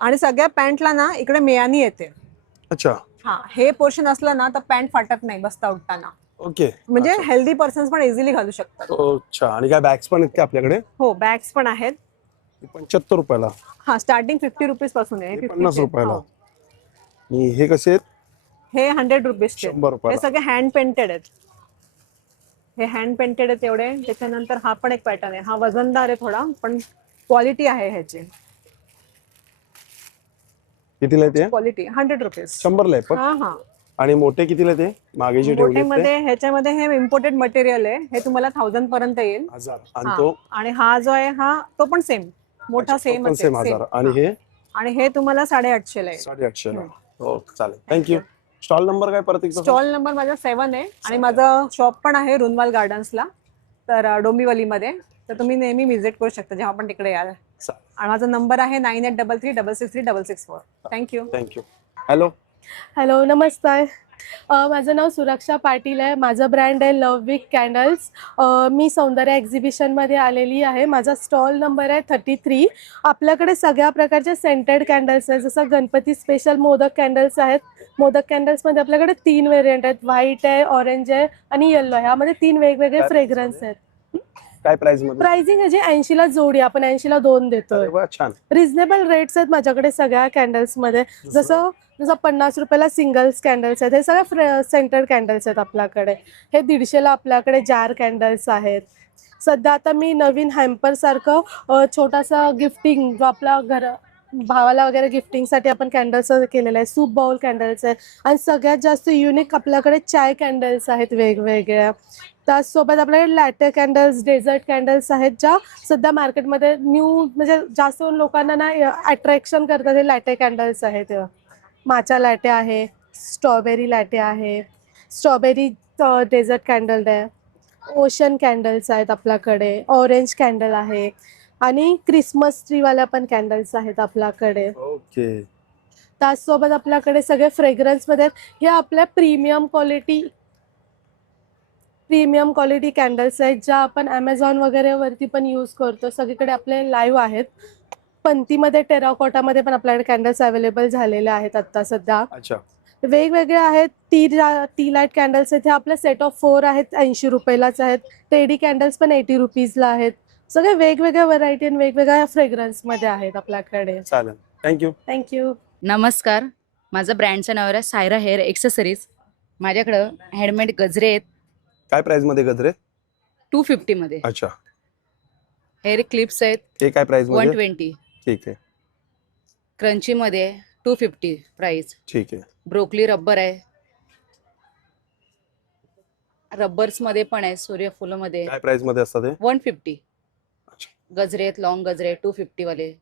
आणि सगळ्या पॅन्टला ना इकडे मेयानी येते. अच्छा. हा, हे पोर्शन असलं ना तर पॅन्ट फाटत नाही बसता उठताना. ओके. म्हणजे हेल्दी पर्सन्स पण इझिली घालू शकतात. अच्छा आणि काय बॅग्स पण आहेत का आपल्याकडे? हो, बॅग्स पण आहेत. 75 रुपयाला. हा, स्टार्टिंग 50 रुपीज पासून आहे. 50 रुपयाला. हो. आणि हे कसे आहेत? हे 100 रुपीजचे. 100 रुपयाला. हे सगळे हँड पेंटेड आहेत. हे हँड पेंटेड आहेत एवढे. त्याच्यानंतर हा पण एक पॅटर्न आहे. हा वजनदार आहे थोडा, पण क्वालिटी आहे ह्याची. कितीला आहे ते? Quality 100 rupees. 100 ला आहे पण. हा हा. आणि मोठे कितीला आहे ते? मागे जे ठेवले ते मध्ये ह्याच्यामध्ये हे इम्पोर्टेड मटेरियल आहे. हे तुम्हाला 1000 पर्यंत येईल. 1000. आणि हा. तो आणि हा जो आहे हा तो पण सेम मोठा सेम पण सेम 1000. आणि हे आणि हे तुम्हाला 850 ला आहे. 850 ला. हो चालेल. थँक्यू. स्टॉल नंबर काय परत एकदा? स्टॉल नंबर माझा 7 आहे. आणि माझं शॉप पण आहे रुनवाल गार्डन्सला, तर डोंबिवलीमध्ये. तर तुम्ही नेहमी व्हिजिट करू शकता जेव्हा पण तिकडे याल. आणि माझा नंबर आहे 9833 663 664. थँक्यू. थँक्यू. हॅलो. हॅलो, नमस्कार. माझं नाव सुरक्षा पाटील आहे. माझं ब्रँड आहे लव्ह विक कॅन्डल्स. मी सौंदर्य एक्झिबिशनमध्ये आलेली आहे. माझा स्टॉल नंबर आहे 33. आपल्याकडे सगळ्या प्रकारचे सेंटेड कॅन्डल्स आहेत. जसं गणपती स्पेशल मोदक कॅन्डल्स आहेत. मोदक कॅन्डल्समध्ये आपल्याकडे 3 व्हेरियंट आहेत. व्हाईट आहे, ऑरेंज आहे आणि येलो आहे. यामध्ये 3 वेगवेगळे काय फ्रेग्रन्स आहेत. काय प्राइस मध्ये? प्राइसिंग ह्याची 80ला जोडी, आपण 80ला 2 देतोय. अरे वा, छान. रिझनेबल रेट्स आहेत माझ्याकडे सगळ्या कॅन्डल्समध्ये. जसं 50 रुपयाला सिंगल्स कॅन्डल्स आहेत. हे सगळे सेंटेड कॅन्डल्स आहेत आपल्याकडे. हे 150ला आपल्याकडे जार कॅन्डल्स आहेत. सध्या आता मी नवीन हॅम्पर सारखं छोटासा गिफ्टिंग, जो आपला भावाला वगैरे गिफ्टिंगसाठी आपण कॅन्डल्स केलेलं आहे. सूप बाउल कॅन्डल्स आहे आणि सगळ्यात जास्त युनिक आपल्याकडे चाय कॅन्डल्स आहेत वेगवेगळ्या. त्याचसोबत आपल्याकडे लॅटे कॅन्डल्स, डेझर्ट कॅन्डल्स आहेत, ज्या सध्या मार्केटमध्ये न्यू म्हणजे जास्त लोकांना ना अट्रॅक्शन करतात. हे लॅटे कॅन्डल्स आहेत. माचा लॅटे आहे, स्ट्रॉबेरी लॅटे आहे, स्ट्रॉबेरी डेझर्ट कॅन्डल आहे, ओशन कॅन्डल्स आहेत आपल्याकडे, ऑरेंज कॅन्डल आहे आणि क्रिसमस ट्रीवाल्या पण कॅन्डल्स आहेत आपल्याकडे. ओके. त्याचसोबत आपल्याकडे सगळे फ्रेग्रन्समध्ये हे आपल्या प्रीमियम क्वालिटी कॅन्डल्स आहेत, ज्या आपण ॲमेझॉन वगैरे वरती पण यूज करतो. सगळीकडे आपले लाईव्ह आहेत. पंतीमध्ये, टेराकोटामध्ये पण आपल्याकडे कॅन्डल्स अवेलेबल झालेले आहेत आता सध्या. अच्छा. वेगवेगळे आहेत. टी लाईट कॅन्डल्स आहेत. हे आपले सेट ऑफ 4 आहेत, 80 रुपयालाच आहेत. टेडी कॅन्डल्स पण 80 रुपीजला आहेत. सगळे वेगवेगळ्या व्हरायटी आणि वेगवेगळ्या फ्रेग्रन्समध्ये आहेत आपल्याकडे. चालेल, थँक्यू. थँक्यू. नमस्कार, माझं ब्रँडचं नाव आहे सायरा हेअर एक्सेसरीज. माझ्याकडं हँडमेड गजरे आहेत काय प्राइस मध्ये गजरे? 250 मध्ये. अच्छा. हेअर क्लिप्स आहेत हे काय प्राइस मध्ये? 120. ठीक आहे, क्रंची मध्ये 250 प्राइस. ठीक आहे. ब्रोकली रब्बर आहे. रब्बर्स मध्ये पण आहे, सूर्यफुलामध्ये काय प्राइस मध्ये असतात हे? 150. अच्छा. गजरे आहेत, लॉंग गजरे 250 वाले.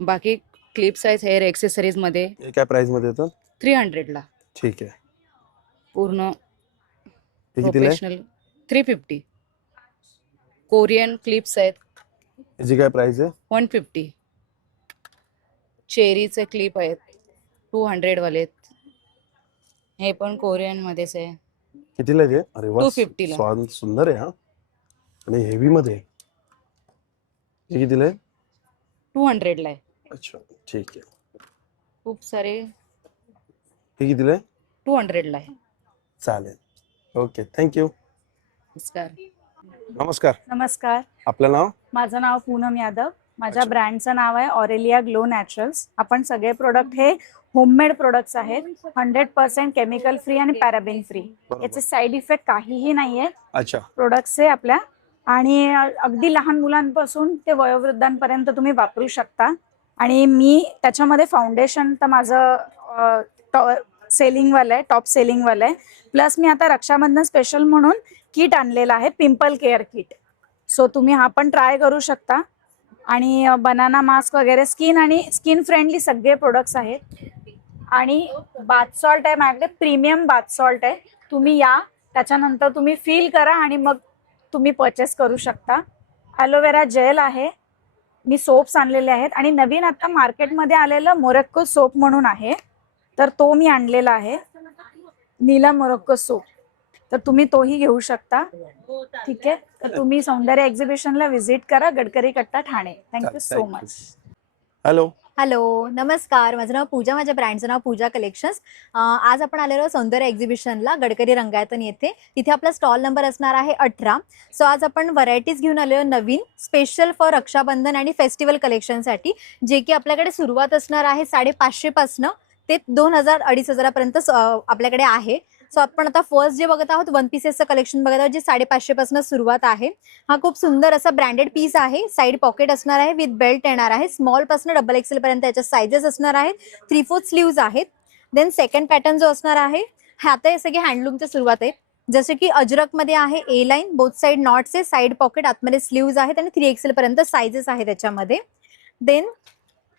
बाकी क्लिप्स आहेत हेअर एक्सेसरीज मध्ये हे काय प्राइस मध्ये येतं? 300 ला. ठीक आहे. पूर्ण हे कितीला आहे? प्रोफेशनल 350. कोरियन क्लिप्स आहेत याची काय प्राइस आहे? 150. चेरीचे क्लिप आहेत 200 वाले आहेत. हे पण कोरियन मध्येच आहे. कितीला आहे ते? अरे वा, 250 ला. स्वाद सुंदर आहे हा. आणि हेवी मध्ये हे कितीला आहे? 200 ला आहे. अच्छा, ठीक आहे. खूप सारे हे कितीला आहे? 200 ला आहे. चालेल, ओके, थँक्यू. नमस्कार. नमस्कार, नमस्कार, आपलं नाव? माझं नाव पूनम यादव. माझ्या अच्छा. ब्रँडचं नाव आहे ऑरेलिया ग्लो नॅचरल्स. आपण सगळे प्रोडक्ट हे होममेड प्रोडक्ट्स आहेत. 100% केमिकल फ्री आणि पॅराबिन फ्री. बरोबर. याचे साईड इफेक्ट काहीही नाहीये अच्छा. प्रोडक्ट्स आहे आपल्या. आणि अगदी लहान मुलांपासून ते वयोवृद्धांपर्यंत तुम्ही वापरू शकता. आणि मी त्याच्यामध्ये फाउंडेशन तर माझं सेलिंगवालं आहे, टॉप सेलिंगवालं आहे. प्लस मी आता रक्षाबंधन स्पेशल म्हणून किट आणलेलं आहे, पिंपल केअर किट. सो तुम्ही हा पण ट्राय करू शकता. आणि बनाना मास्क वगैरे स्किन फ्रेंडली सगळे प्रोडक्ट्स आहेत. आणि बाथ सॉल्ट आहे माझ्याकडे, प्रीमियम बाथ सॉल्ट आहे. तुम्ही या, त्याच्यानंतर तुम्ही फील करा आणि मग तुम्ही परचेस करू शकता. ॲलोवेरा जेल आहे. मी सोप्स आणलेले आहेत आणि नवीन आता मार्केटमध्ये आलेलं मोरक्को सोप म्हणून आहे, तर तो मी आणलेला आहे, नीला मोरक्को सोप. तर तुम्ही तोही घेऊ शकता. ठीक आहे, तर तुम्ही सौंदर्य एक्झिबिशनला व्हिजिट करा, गडकरी कट्टा, Thane. Thank you so much. Hello. Hello, नमस्कार. माझं नाव पूजा, माझ्या ब्रँडचं नाव पूजा कलेक्शन्स. आज आपण आलेलो सौंदर्य एक्झिबिशनला गडकरी रंगायतन येथे. तिथे आपला स्टॉल नंबर असणार आहे 18. सो आज आपण व्हरायटीज घेऊन आलेलो नवीन, स्पेशल फॉर रक्षाबंधन आणि फेस्टिवल कलेक्शनसाठी, जे की आपल्याकडे सुरुवात असणार आहे 550 पासनं ते 2000-2500 पर्यंत आपल्याकडे आहे. सो आपण आता फर्स्ट जे बघत आहोत 1 पीसेसचं कलेक्शन बघत आहोत, जे 550 पासून सुरुवात आहे. हा खूप सुंदर असा ब्रँडेड पीस आहे. साईड पॉकेट असणार आहे, विथ बेल्ट येणार आहे. स्मॉल पासून XXL पर्यंत याच्या साइजेस असणार आहेत. 3/4 स्लीव्ज आहेत. देन सेकंड पॅटर्न जो असणार आहे, हा आता हे सगळे हँडलूमच्या सुरुवात आहे. जसे की अजरक मध्ये आहे, ए लाईन, बोथ साइड नॉट्स आहे, साईड पॉकेट, आतमध्ये स्लीव्ज आहेत आणि 3XL पर्यंत साइजेस आहेत त्याच्यामध्ये. देन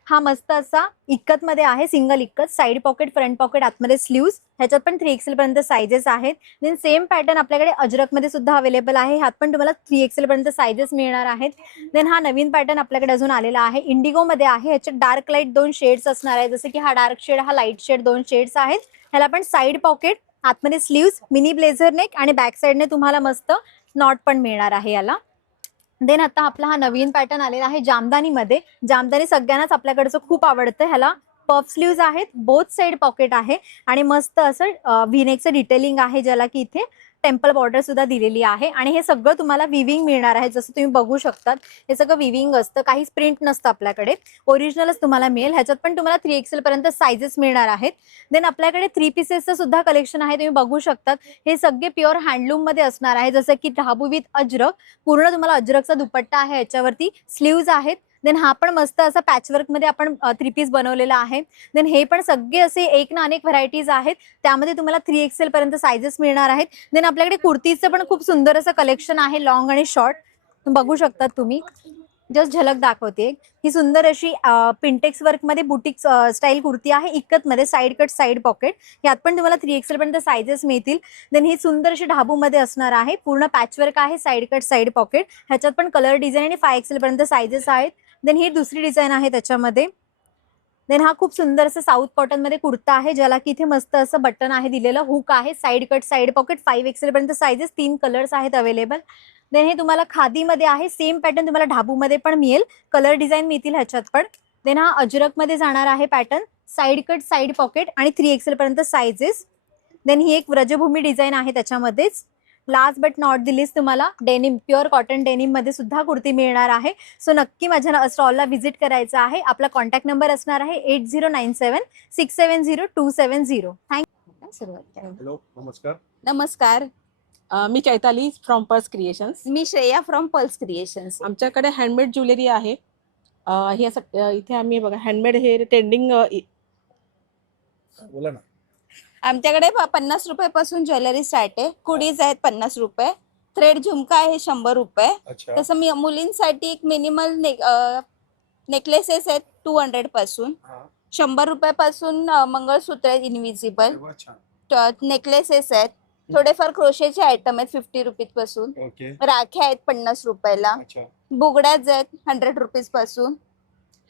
हा मस्त असा इक्कत मध्ये आहे, single ikat, side pocket, front pocket, आतमध्ये स्लीव्स, ह्याच्यात पण 3XL पर्यंत साइजेस आहेत. देन सेम पॅटर्न आपल्याकडे अजरक मध्ये सुद्धा अवेलेबल आहे, ह्यात पण तुम्हाला 3XL पर्यंत साइजेस मिळणार आहेत. देन हा नवीन पॅटर्न आपल्याकडे अजून आलेला आहे, इंडिगो मध्ये आहे. ह्याच्यात डार्क लाईट 2 शेड्स असणार आहे, जसं की हा डार्क शेड, हा लाईट शेड, 2 शेड्स आहेत. ह्याला पण साईड पॉकेट, आतमध्ये स्लीव्स, मिनी ब्लेझर नेक आणि बॅक साईडने तुम्हाला मस्त नॉट पण मिळणार आहे याला. देन आता आपला हा नवीन पॅटर्न आलेला आहे जामदानी मध्ये. जामदानी सगळ्यांनाच आपल्याकडचं खूप आवडतं. ह्याला पफ स्लीव्ज आहेत, बोथ साइड पॉकेट आहे आणि मस्त असं व्हीनेकचं डिटेलिंग आहे, ज्याला की इथे टेम्पल बॉर्डर सुद्धा दिलेली आहे. आणि हे सगळं तुम्हाला विविंग मिळणार आहे, जसं तुम्ही बघू शकतात. हे सगळं विविंग असतं, काहीच प्रिंट नसतं आपल्याकडे, ओरिजिनलच तुम्हाला मिळेल. ह्याच्यात पण तुम्हाला 3XL पर्यंत साइजेस मिळणार आहेत. देन आपल्याकडे 3 पीसेसचं सुद्धा कलेक्शन आहे, तुम्ही बघू शकतात. हे सगळे प्युअर हँडलूम मध्ये असणार आहे, जसं की ढाबू विथ अजरक, पूर्ण तुम्हाला अजरकचा दुपट्टा आहे, याच्यावरती स्लीव्ज आहेत. देन हा पण मस्त असा पॅचवर्क मध्ये आपण 3 पीस बनवलेला आहे. देन हे पण सगळे असे एक ना अनेक व्हरायटीज आहेत, त्यामध्ये तुम्हाला 3XL पर्यंत साइजेस मिळणार आहेत. देन आपल्याकडे कुर्तीचं पण खूप सुंदर असं कलेक्शन आहे, लॉंग आणि शॉर्ट, बघू शकतात तुम्ही. जस्ट झलक दाखवते. ही सुंदर अशी पिंटेक्स वर्क मध्ये बुटीक स्टाईल कुर्ती आहे, इक्कत मध्ये, साईड कट, साईड पॉकेट. यात पण तुम्हाला 3XL पर्यंत साइजेस मिळतील. देन ही सुंदर अशी ढाबू मध्ये असणार आहे, पूर्ण पॅचवर्क आहे, साईड कट, साईड पॉकेट. ह्याच्यात पण कलर डिझाईन आणि 5XL पर्यंत साइजेस आहेत. देन ही दुसरी डिझाईन आहे त्याच्यामध्ये. देन हा खूप सुंदर असं साऊथ कॉटन मध्ये कुर्ता आहे, ज्याला की इथे मस्त असं बटन आहे दिलेलं, हुक आहे, side cut, side pocket, 5XL पर्यंत साइजेस, 3 कलर्स आहेत अवेलेबल. देन हे तुम्हाला खादी मध्ये आहे, सेम पॅटर्न तुम्हाला ढाबू मध्ये पण मिळेल, कलर डिझाईन मिळतील ह्याच्यात पण. देन हा अजरक मध्ये जाणार आहे pattern, side cut, side pocket आणि 3XL पर्यंत साइजेस. देन ही एक व्रजभूमी डिझाईन आहे त्याच्यामध्येच. Last but not the list तुम्हाला डेनिम, प्युअर कॉटन डेनिम मध्ये सुद्धा कुर्ती मिळणार आहे. सो नक्की माझ्या स्टॉलला व्हिजिट करायचं आहे. आपला कॉन्टॅक्ट नंबर असणार आहे 8097670270. थँक्यू. सुरुवात हॅलो, नमस्कार. नमस्कार, मी चैताली फ्रॉम पल्स क्रिएशन्स. मी श्रेया फ्रॉम पल्स क्रिएशन्स. आमच्याकडे हँडमेड ज्वेलरी आहे. हे असं इथे आम्ही बघा हँडमेड हे ट्रेंडिंग बोला ना. आमच्याकडे 50 रुपयापासून ज्वेलरी स्टार्ट आहे. कुडीज आहेत 50 रुपये, थ्रेड झुमका आहे 100 रुपये. अच्छा. तसं मी मुलींसाठी एक मिनिमल नेकलेसेस आहेत 200 पासून, 100 रुपयापासून मंगळसूत्र आहेत इनविजिबल, नेकलेसेस आहेत, थोडेफार क्रोशेचे आयटम आहेत 50 रुपीज पासून, ओके. राख्या आहेत 50 रुपयाला, अच्छा. बुगड्याच आहेत 100 रुपीज पासून,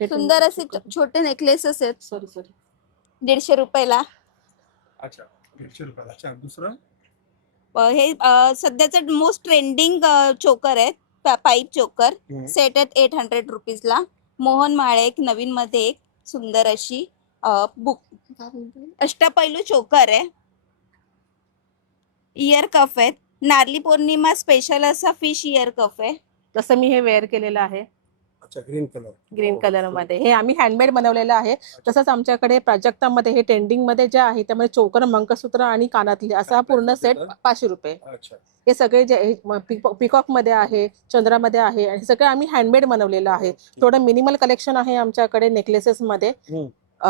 सुंदर असे छोटे नेकलेसेस आहेत सॉरी 150 रुपयाला. अच्छा, 150 रुपयाला. अच्छा, दुसरं हे सध्याचं मोस्ट ट्रेंडिंग चोकर आहेत, पाईप चोकर सेट आहेत 800 रुपीजला. मोहन माळे एक नवीन मध्ये एक सुंदर अशी बुक अष्टपैलू चोकर आहे. इयर कफ आहेत, नारली पौर्णिमा स्पेशल असा फिश इयर कफ आहे. तसं मी हे वेअर केलेलं आहे अच्छा, ग्रीन कलर. ग्रीन कलर मध्ये. हे आम्ही हँडमेड बनवलेलं आहे. तसंच आमच्याकडे प्राजक्तामध्ये हे ट्रेंडिंग मध्ये जे आहे त्यामध्ये चोकर, मंगळसूत्र आणि कानातली असा पूर्ण सेट 500 रुपये. अच्छा. हे सगळे जे पिकॉक मध्ये आहे, चंद्रामध्ये आहे, आणि सगळं आम्ही हँडमेड बनवलेलं आहे. थोडं मिनिमल कलेक्शन आहे आमच्याकडे नेकलेसेस मध्ये,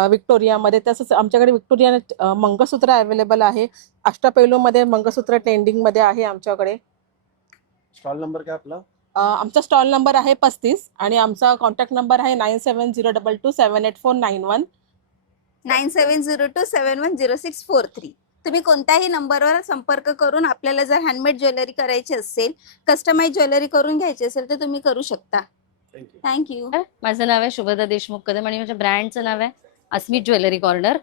विक्टोरिया मध्ये. तसंच आमच्याकडे विक्टोरिया मंगळसूत्र अवेलेबल आहे. अष्टपैलू मध्ये मंगळसूत्र ट्रेंडिंग मध्ये आहे आमच्याकडे. स्टॉल नंबर काय आपला? आमचा स्टॉल नंबर आहे 35 आणि आमचा कॉन्टॅक्ट नंबर आहे 9702278491. 9702710643. तुम्ही कोणत्याही नंबरवर संपर्क करून आपल्याला जर हँडमेड ज्वेलरी करायची असेल, कस्टमाइज ज्वेलरी करून घ्यायची असेल तर तुम्ही करू शकता. थँक्यू. माझं नाव आहे शुभदा देशमुख कदम आणि माझ्या ब्रँडचं नाव आहे अस्मित ज्वेलरी कॉर्नर.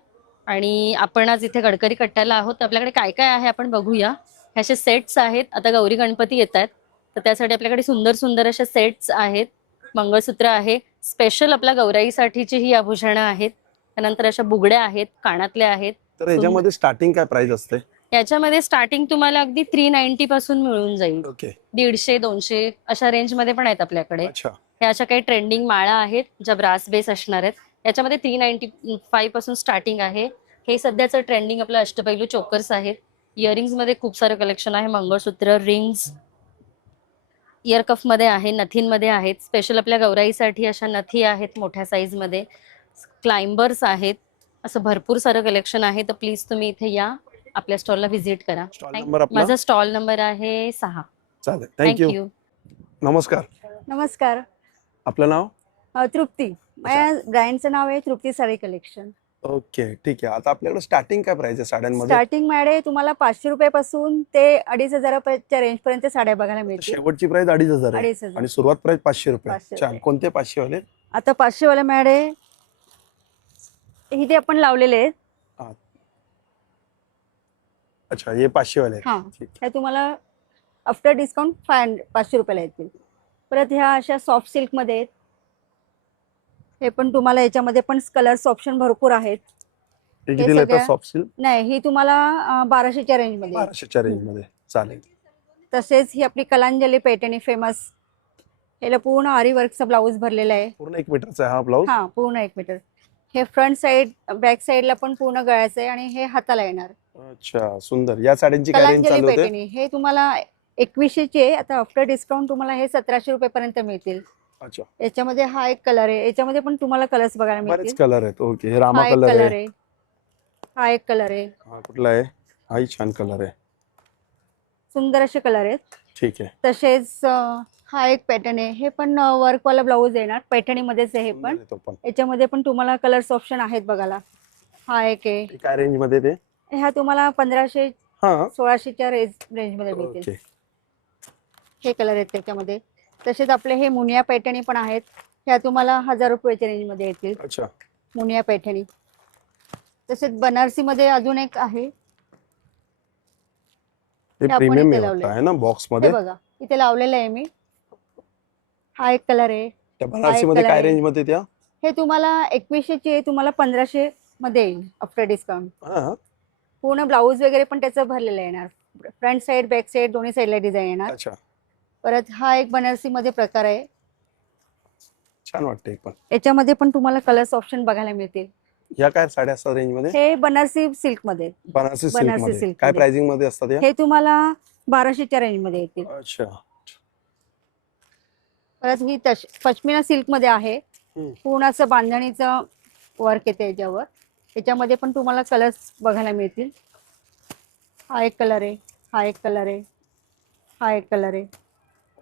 आणि आपण आज इथे गडकरी कट्ट्याला आहोत. आपल्याकडे काय काय आहे आपण बघूया. हे असे सेट्स आहेत. आता गौरी गणपती येत आहेत, तर त्यासाठी आपल्याकडे सुंदर सुंदर असे सेट्स आहेत. मंगळसूत्र आहे, स्पेशल आपल्या गौराईसाठीची ही आभूषणं आहेत. त्यानंतर अशा बुगड्या आहेत, कानातल्या आहेत. तर याच्यामध्ये स्टार्टिंग काय प्राइस असते? याच्यामध्ये स्टार्टिंग तुम्हाला अगदी 390 पासून मिळून जाईल. ओके. 150-200 अशा रेंज मध्ये पण आहेत आपल्याकडे. अच्छा. ह्या अशा काही ट्रेंडिंग माळा आहेत ज्या ब्रास बेस असणार आहेत. याच्यामध्ये 395 पासून स्टार्टिंग आहे. हे सध्याचं ट्रेंडिंग आपलं अष्टपैलू चोकर्स आहेत. इयरिंग्स मध्ये खूप सारं कलेक्शन आहे. मंगळसूत्र, रिंग्स, इयर कफ मध्ये आहे, नथींमध्ये आहेत. स्पेशल आपल्या गौराईसाठी अशा नथी आहेत मोठ्या साईज मध्ये, क्लाइंबर्स आहेत. असं भरपूर सारं कलेक्शन आहे. तर प्लीज तुम्ही इथे या, आपल्या स्टॉलला व्हिजिट करा. स्टॉल नंबर आपला? माझा स्टॉल नंबर आहे 6. चालेल, थँक्यू. नमस्कार. नमस्कार. आपलं नाव? तृप्ती, माझ्या ब्रँडचं नाव आहे तृप्ती साडी कलेक्शन. ओके, ठीक आहे. आता आपल्याकडे स्टार्टिंग काय प्राइस आहे साड्यांमध्ये? स्टार्टिंग मॅडे तुम्हाला 500 रुपयापासून ते 2500 रुपयाच्या रेंज पर्यंत साड्या बघायला मिळतील. शेवटची प्राइस 2,500 आहे 2,500. आणि सुरुवात प्राइस 500 रुपये. 500 छान. रुपये. कोणते 500 वाले? आता 500 वाले मॅडे इथे आपण लावलेले आहेत. अच्छा, हे 500 वाले आहेत. हा, ठीक. ह्या तुम्हाला आफ्टर डिस्काउंट 500 रुपयाला येतील. परत ह्या अशा सॉफ्ट सिल्क मध्ये आहेत. हे पण तुम्हाला याच्यामध्ये पण कलर्स ऑप्शन भरपूर आहेत. हे कितीला येतं सगळ्या- सॉफ्ट सिल्क? नाही, ही तुम्हाला 1200च्या रेंज मध्ये आहे. 1200च्या रेंज मध्ये. चालेल. तसेच ही आपली कलांजली पैठणी फेमस, याला पूर्ण आरी वर्कचा ब्लाऊज भरलेला आहे. पूर्ण 1 मीटरचा आहे हा ब्लाऊज. हा, पूर्ण 1 मीटर. हे फ्रंट साइड बॅक साइडला पण पूर्ण गळ्याचं आहे आणि हे हाताला येणार. अच्छा, सुंदर. या साड्यांची काय रेंज कलांजली चालू होते? पैठणी हे तुम्हाला 2100चे आहे. आता आफ्टर डिस्काउंट तुम्हाला हे 1700 रुपयापर्यंत मिळतील. अच्छा, याच्यामध्ये हा एक कलर आहे. याच्यामध्ये पण तुम्हाला कलर्स बघायला बरेच मिळतील. कलर आहेत. ओके, हे रामा हा एक कलर कलर आहे. आहे. हा एक कलर आहे. हा कुठला आहे? हाही छान कलर आहे. सुंदर असे कलर आहेत. ठीक आहे. तसेच हा एक पॅटर्न आहे. हे पण वर्कवाला ब्लाऊज येणार, पैठणीमध्येच आहे हे सुंदर पण. आहे तो पण. याच्यामध्ये पण तुम्हाला कलर्स ऑप्शन आहेत बघायला. हा एक आहे. हे काय रेंज मध्ये ते? ह्या तुम्हाला 1500 हा, 1600च्या रेंज मध्ये मिळतील. ओके. हे कलर आहेत त्याच्यामध्ये. तसेच आपले हे मुनिया पैठणी पण आहेत. ह्या तुम्हाला 1000 रुपयाच्या रेंज मध्ये येतील. अच्छा, मुनिया पैठणी. तसेच बनारसी मध्ये अजून एक आहे. हे हे आपण प्रीमियम इथे आहे लावलंय. वाटतं, आहे ना बॉक्स हे मध्ये? बघा, इथे लावलेलं आहे मी. हा एक कलर आहे. त्या बनारसी मध्ये कलर काय आहे. रेंज मध्ये त्या? हे तुम्हाला 2100चे आहे, तुम्हाला 1500 मध्ये येईल आफ्टर डिस्काउंट. हा, पूर्ण ब्लाऊज वगैरे पण त्याचं भरलेलं येणार. फ्रंट साइड बॅक साइड दोन्ही साईडला डिझाईन येणार. अच्छा, परत हा एक बनारसी मध्ये प्रकार आहे. छान वाटते पण. याच्यामध्ये पण तुम्हाला कलर्स ऑप्शन बघायला मिळतील. या काय साड्या असतात रेंज मध्ये? हे बनारसी सिल्क मध्ये. बनारसी सिल्क बनारसी मध्ये silk काय मध्ये. प्राइसिंग मध्ये असतात या? हे तुम्हाला 1200च्या रेंज मध्ये येतील. अच्छा, परत ही पश्मिना सिल्क मध्ये आहे. हम्म. पूर्ण असं बांधणीचं वर्क येते याच्यावर. याच्यामध्ये पण तुम्हाला कलर्स बघायला मिळतील. हा एक कलर आहे. हा एक कलर आहे. हा एक कलर आहे.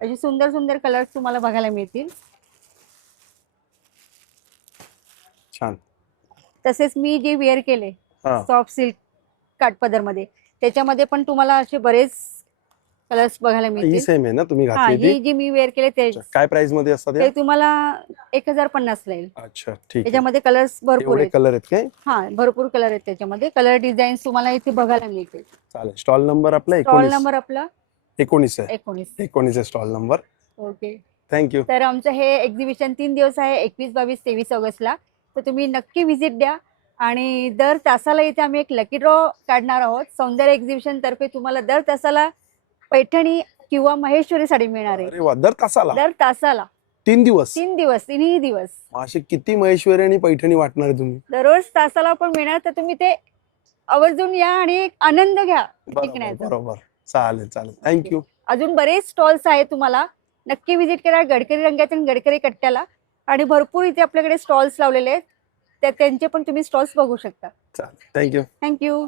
असे सुंदर सुंदर कलर्स तुम्हाला बघायला मिळतील. छान. तसेच मी जे वेअर केले हा, सॉफ्ट सिल्क काठपदर मध्ये, त्याच्यामध्ये पण तुम्हाला असे बरेच कलर्स बघायला ही मिळतील. सेम आहे ना तुम्ही हा, घातली ही ती? जी मी वेअर केले ते अच्छा, काय प्राइस मध्ये असतात ते या? तुम्हाला 1050 ला येईल. अच्छा, ठीक आहे. त्याच्यामध्ये कलर्स भरपूर एवढे आहेत. कलर आहेत काय? हा, भरपूर कलर आहेत त्याच्यामध्ये. कलर डिझाईन तुम्हाला इथे बघायला मिळतील. चालेल. स्टॉल नंबर आपला स्टॉल 19 नंबर आपला 19 आहे. 19. आहे स्टॉल नंबर. ओके. थँक्यू. तर आमचं हे एक्झिबिशन 3 दिवस आहे, 21, 22, 23 ऑगस्टला. तर तुम्ही नक्की व्हिजिट द्या. आणि दर तासाला इथे आम्ही एक लकी ड्रॉ काढणार आहोत. सौंदर्य एक्झिबिशन तर्फे तुम्हाला दर तासाला पैठणी किंवा महेश्वरी साडी मिळणार आहे. अरे वा, दर तासाला दर तासाला 3 दिवस? 3 दिवस, 3ही दिवस. असे किती महेश्वरी आणि पैठणी वाटणार आहे तुम्ही? दररोज तासाला पण मिळणार. तर तुम्ही ते आवर्जून या आणि एक आनंद घ्या बरोबर शिकण्याचा. बरोबर. चालेल चालेल. थँक्यू. अजून बरेच स्टॉल्स आहेत, तुम्हाला नक्की व्हिजिट करा गडकरी रंगायतून गडकरी कट्ट्याला. आणि भरपूर इथे आपल्याकडे स्टॉल्स लावलेले आहेत, त्यांचे पण तुम्ही स्टॉल्स बघू शकता. चालेल. थँक्यू. थँक्यू.